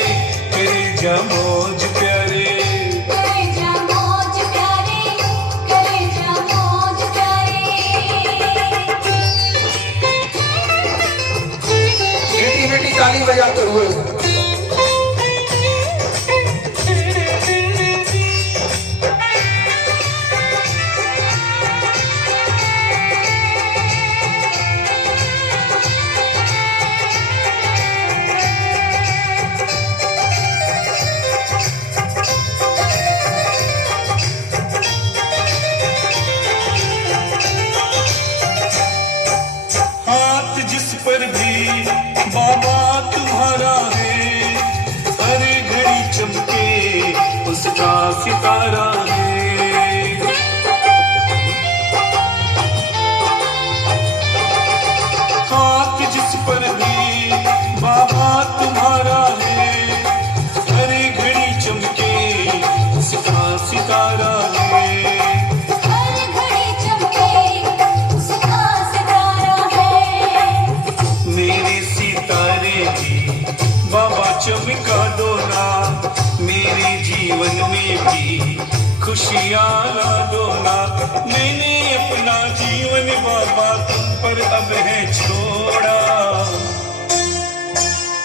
करे जा मौज प्यारे। करे जा मौज प्यारे, करे जा मौज प्यारे। मीठी मीठी ताली बजाते हुए हाथ जिस पर भी बाबा तुम्हारा है, हर घड़ी चमके उसका सितारा है। हाथ जिस पर भी बाबा तुम्हारा है, हर घड़ी चमके उसका सितारा है। हर घड़ी चमके उसका सितारा है। मेरे सितारे भी बाबा चमका दो ना, मेरे जीवन में भी खुशियाँ ला दो ना। मैंने अपना जीवन बाबा तुम पर अब है छोड़ा।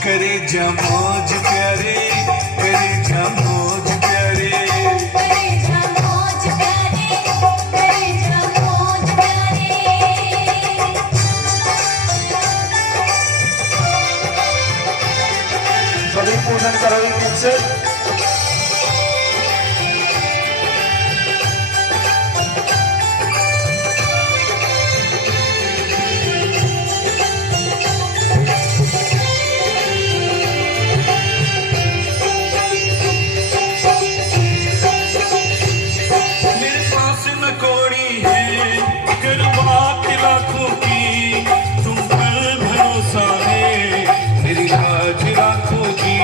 करे जा मौज प्यारे, करे जा मौज प्यारे। करे जा मौज प्यारे, करे जा मौज प्यारे। सभी पूजन करोगे मुझसे। मेरे पास न कोड़ी है, कर बात लाखों की, तुम पर भरोसा है, मेरी लाज राखोगी।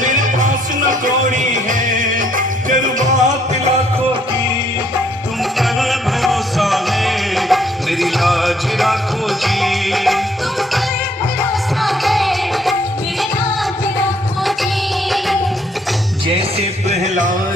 मेरे पास न कोड़ी है, कर बात लाखों की, तुम पर भरोसा है, मेरी लाज राखोगी। तुम पर भरोसा है, मेरे नाथ रखो जी। जैसे प्रहलाद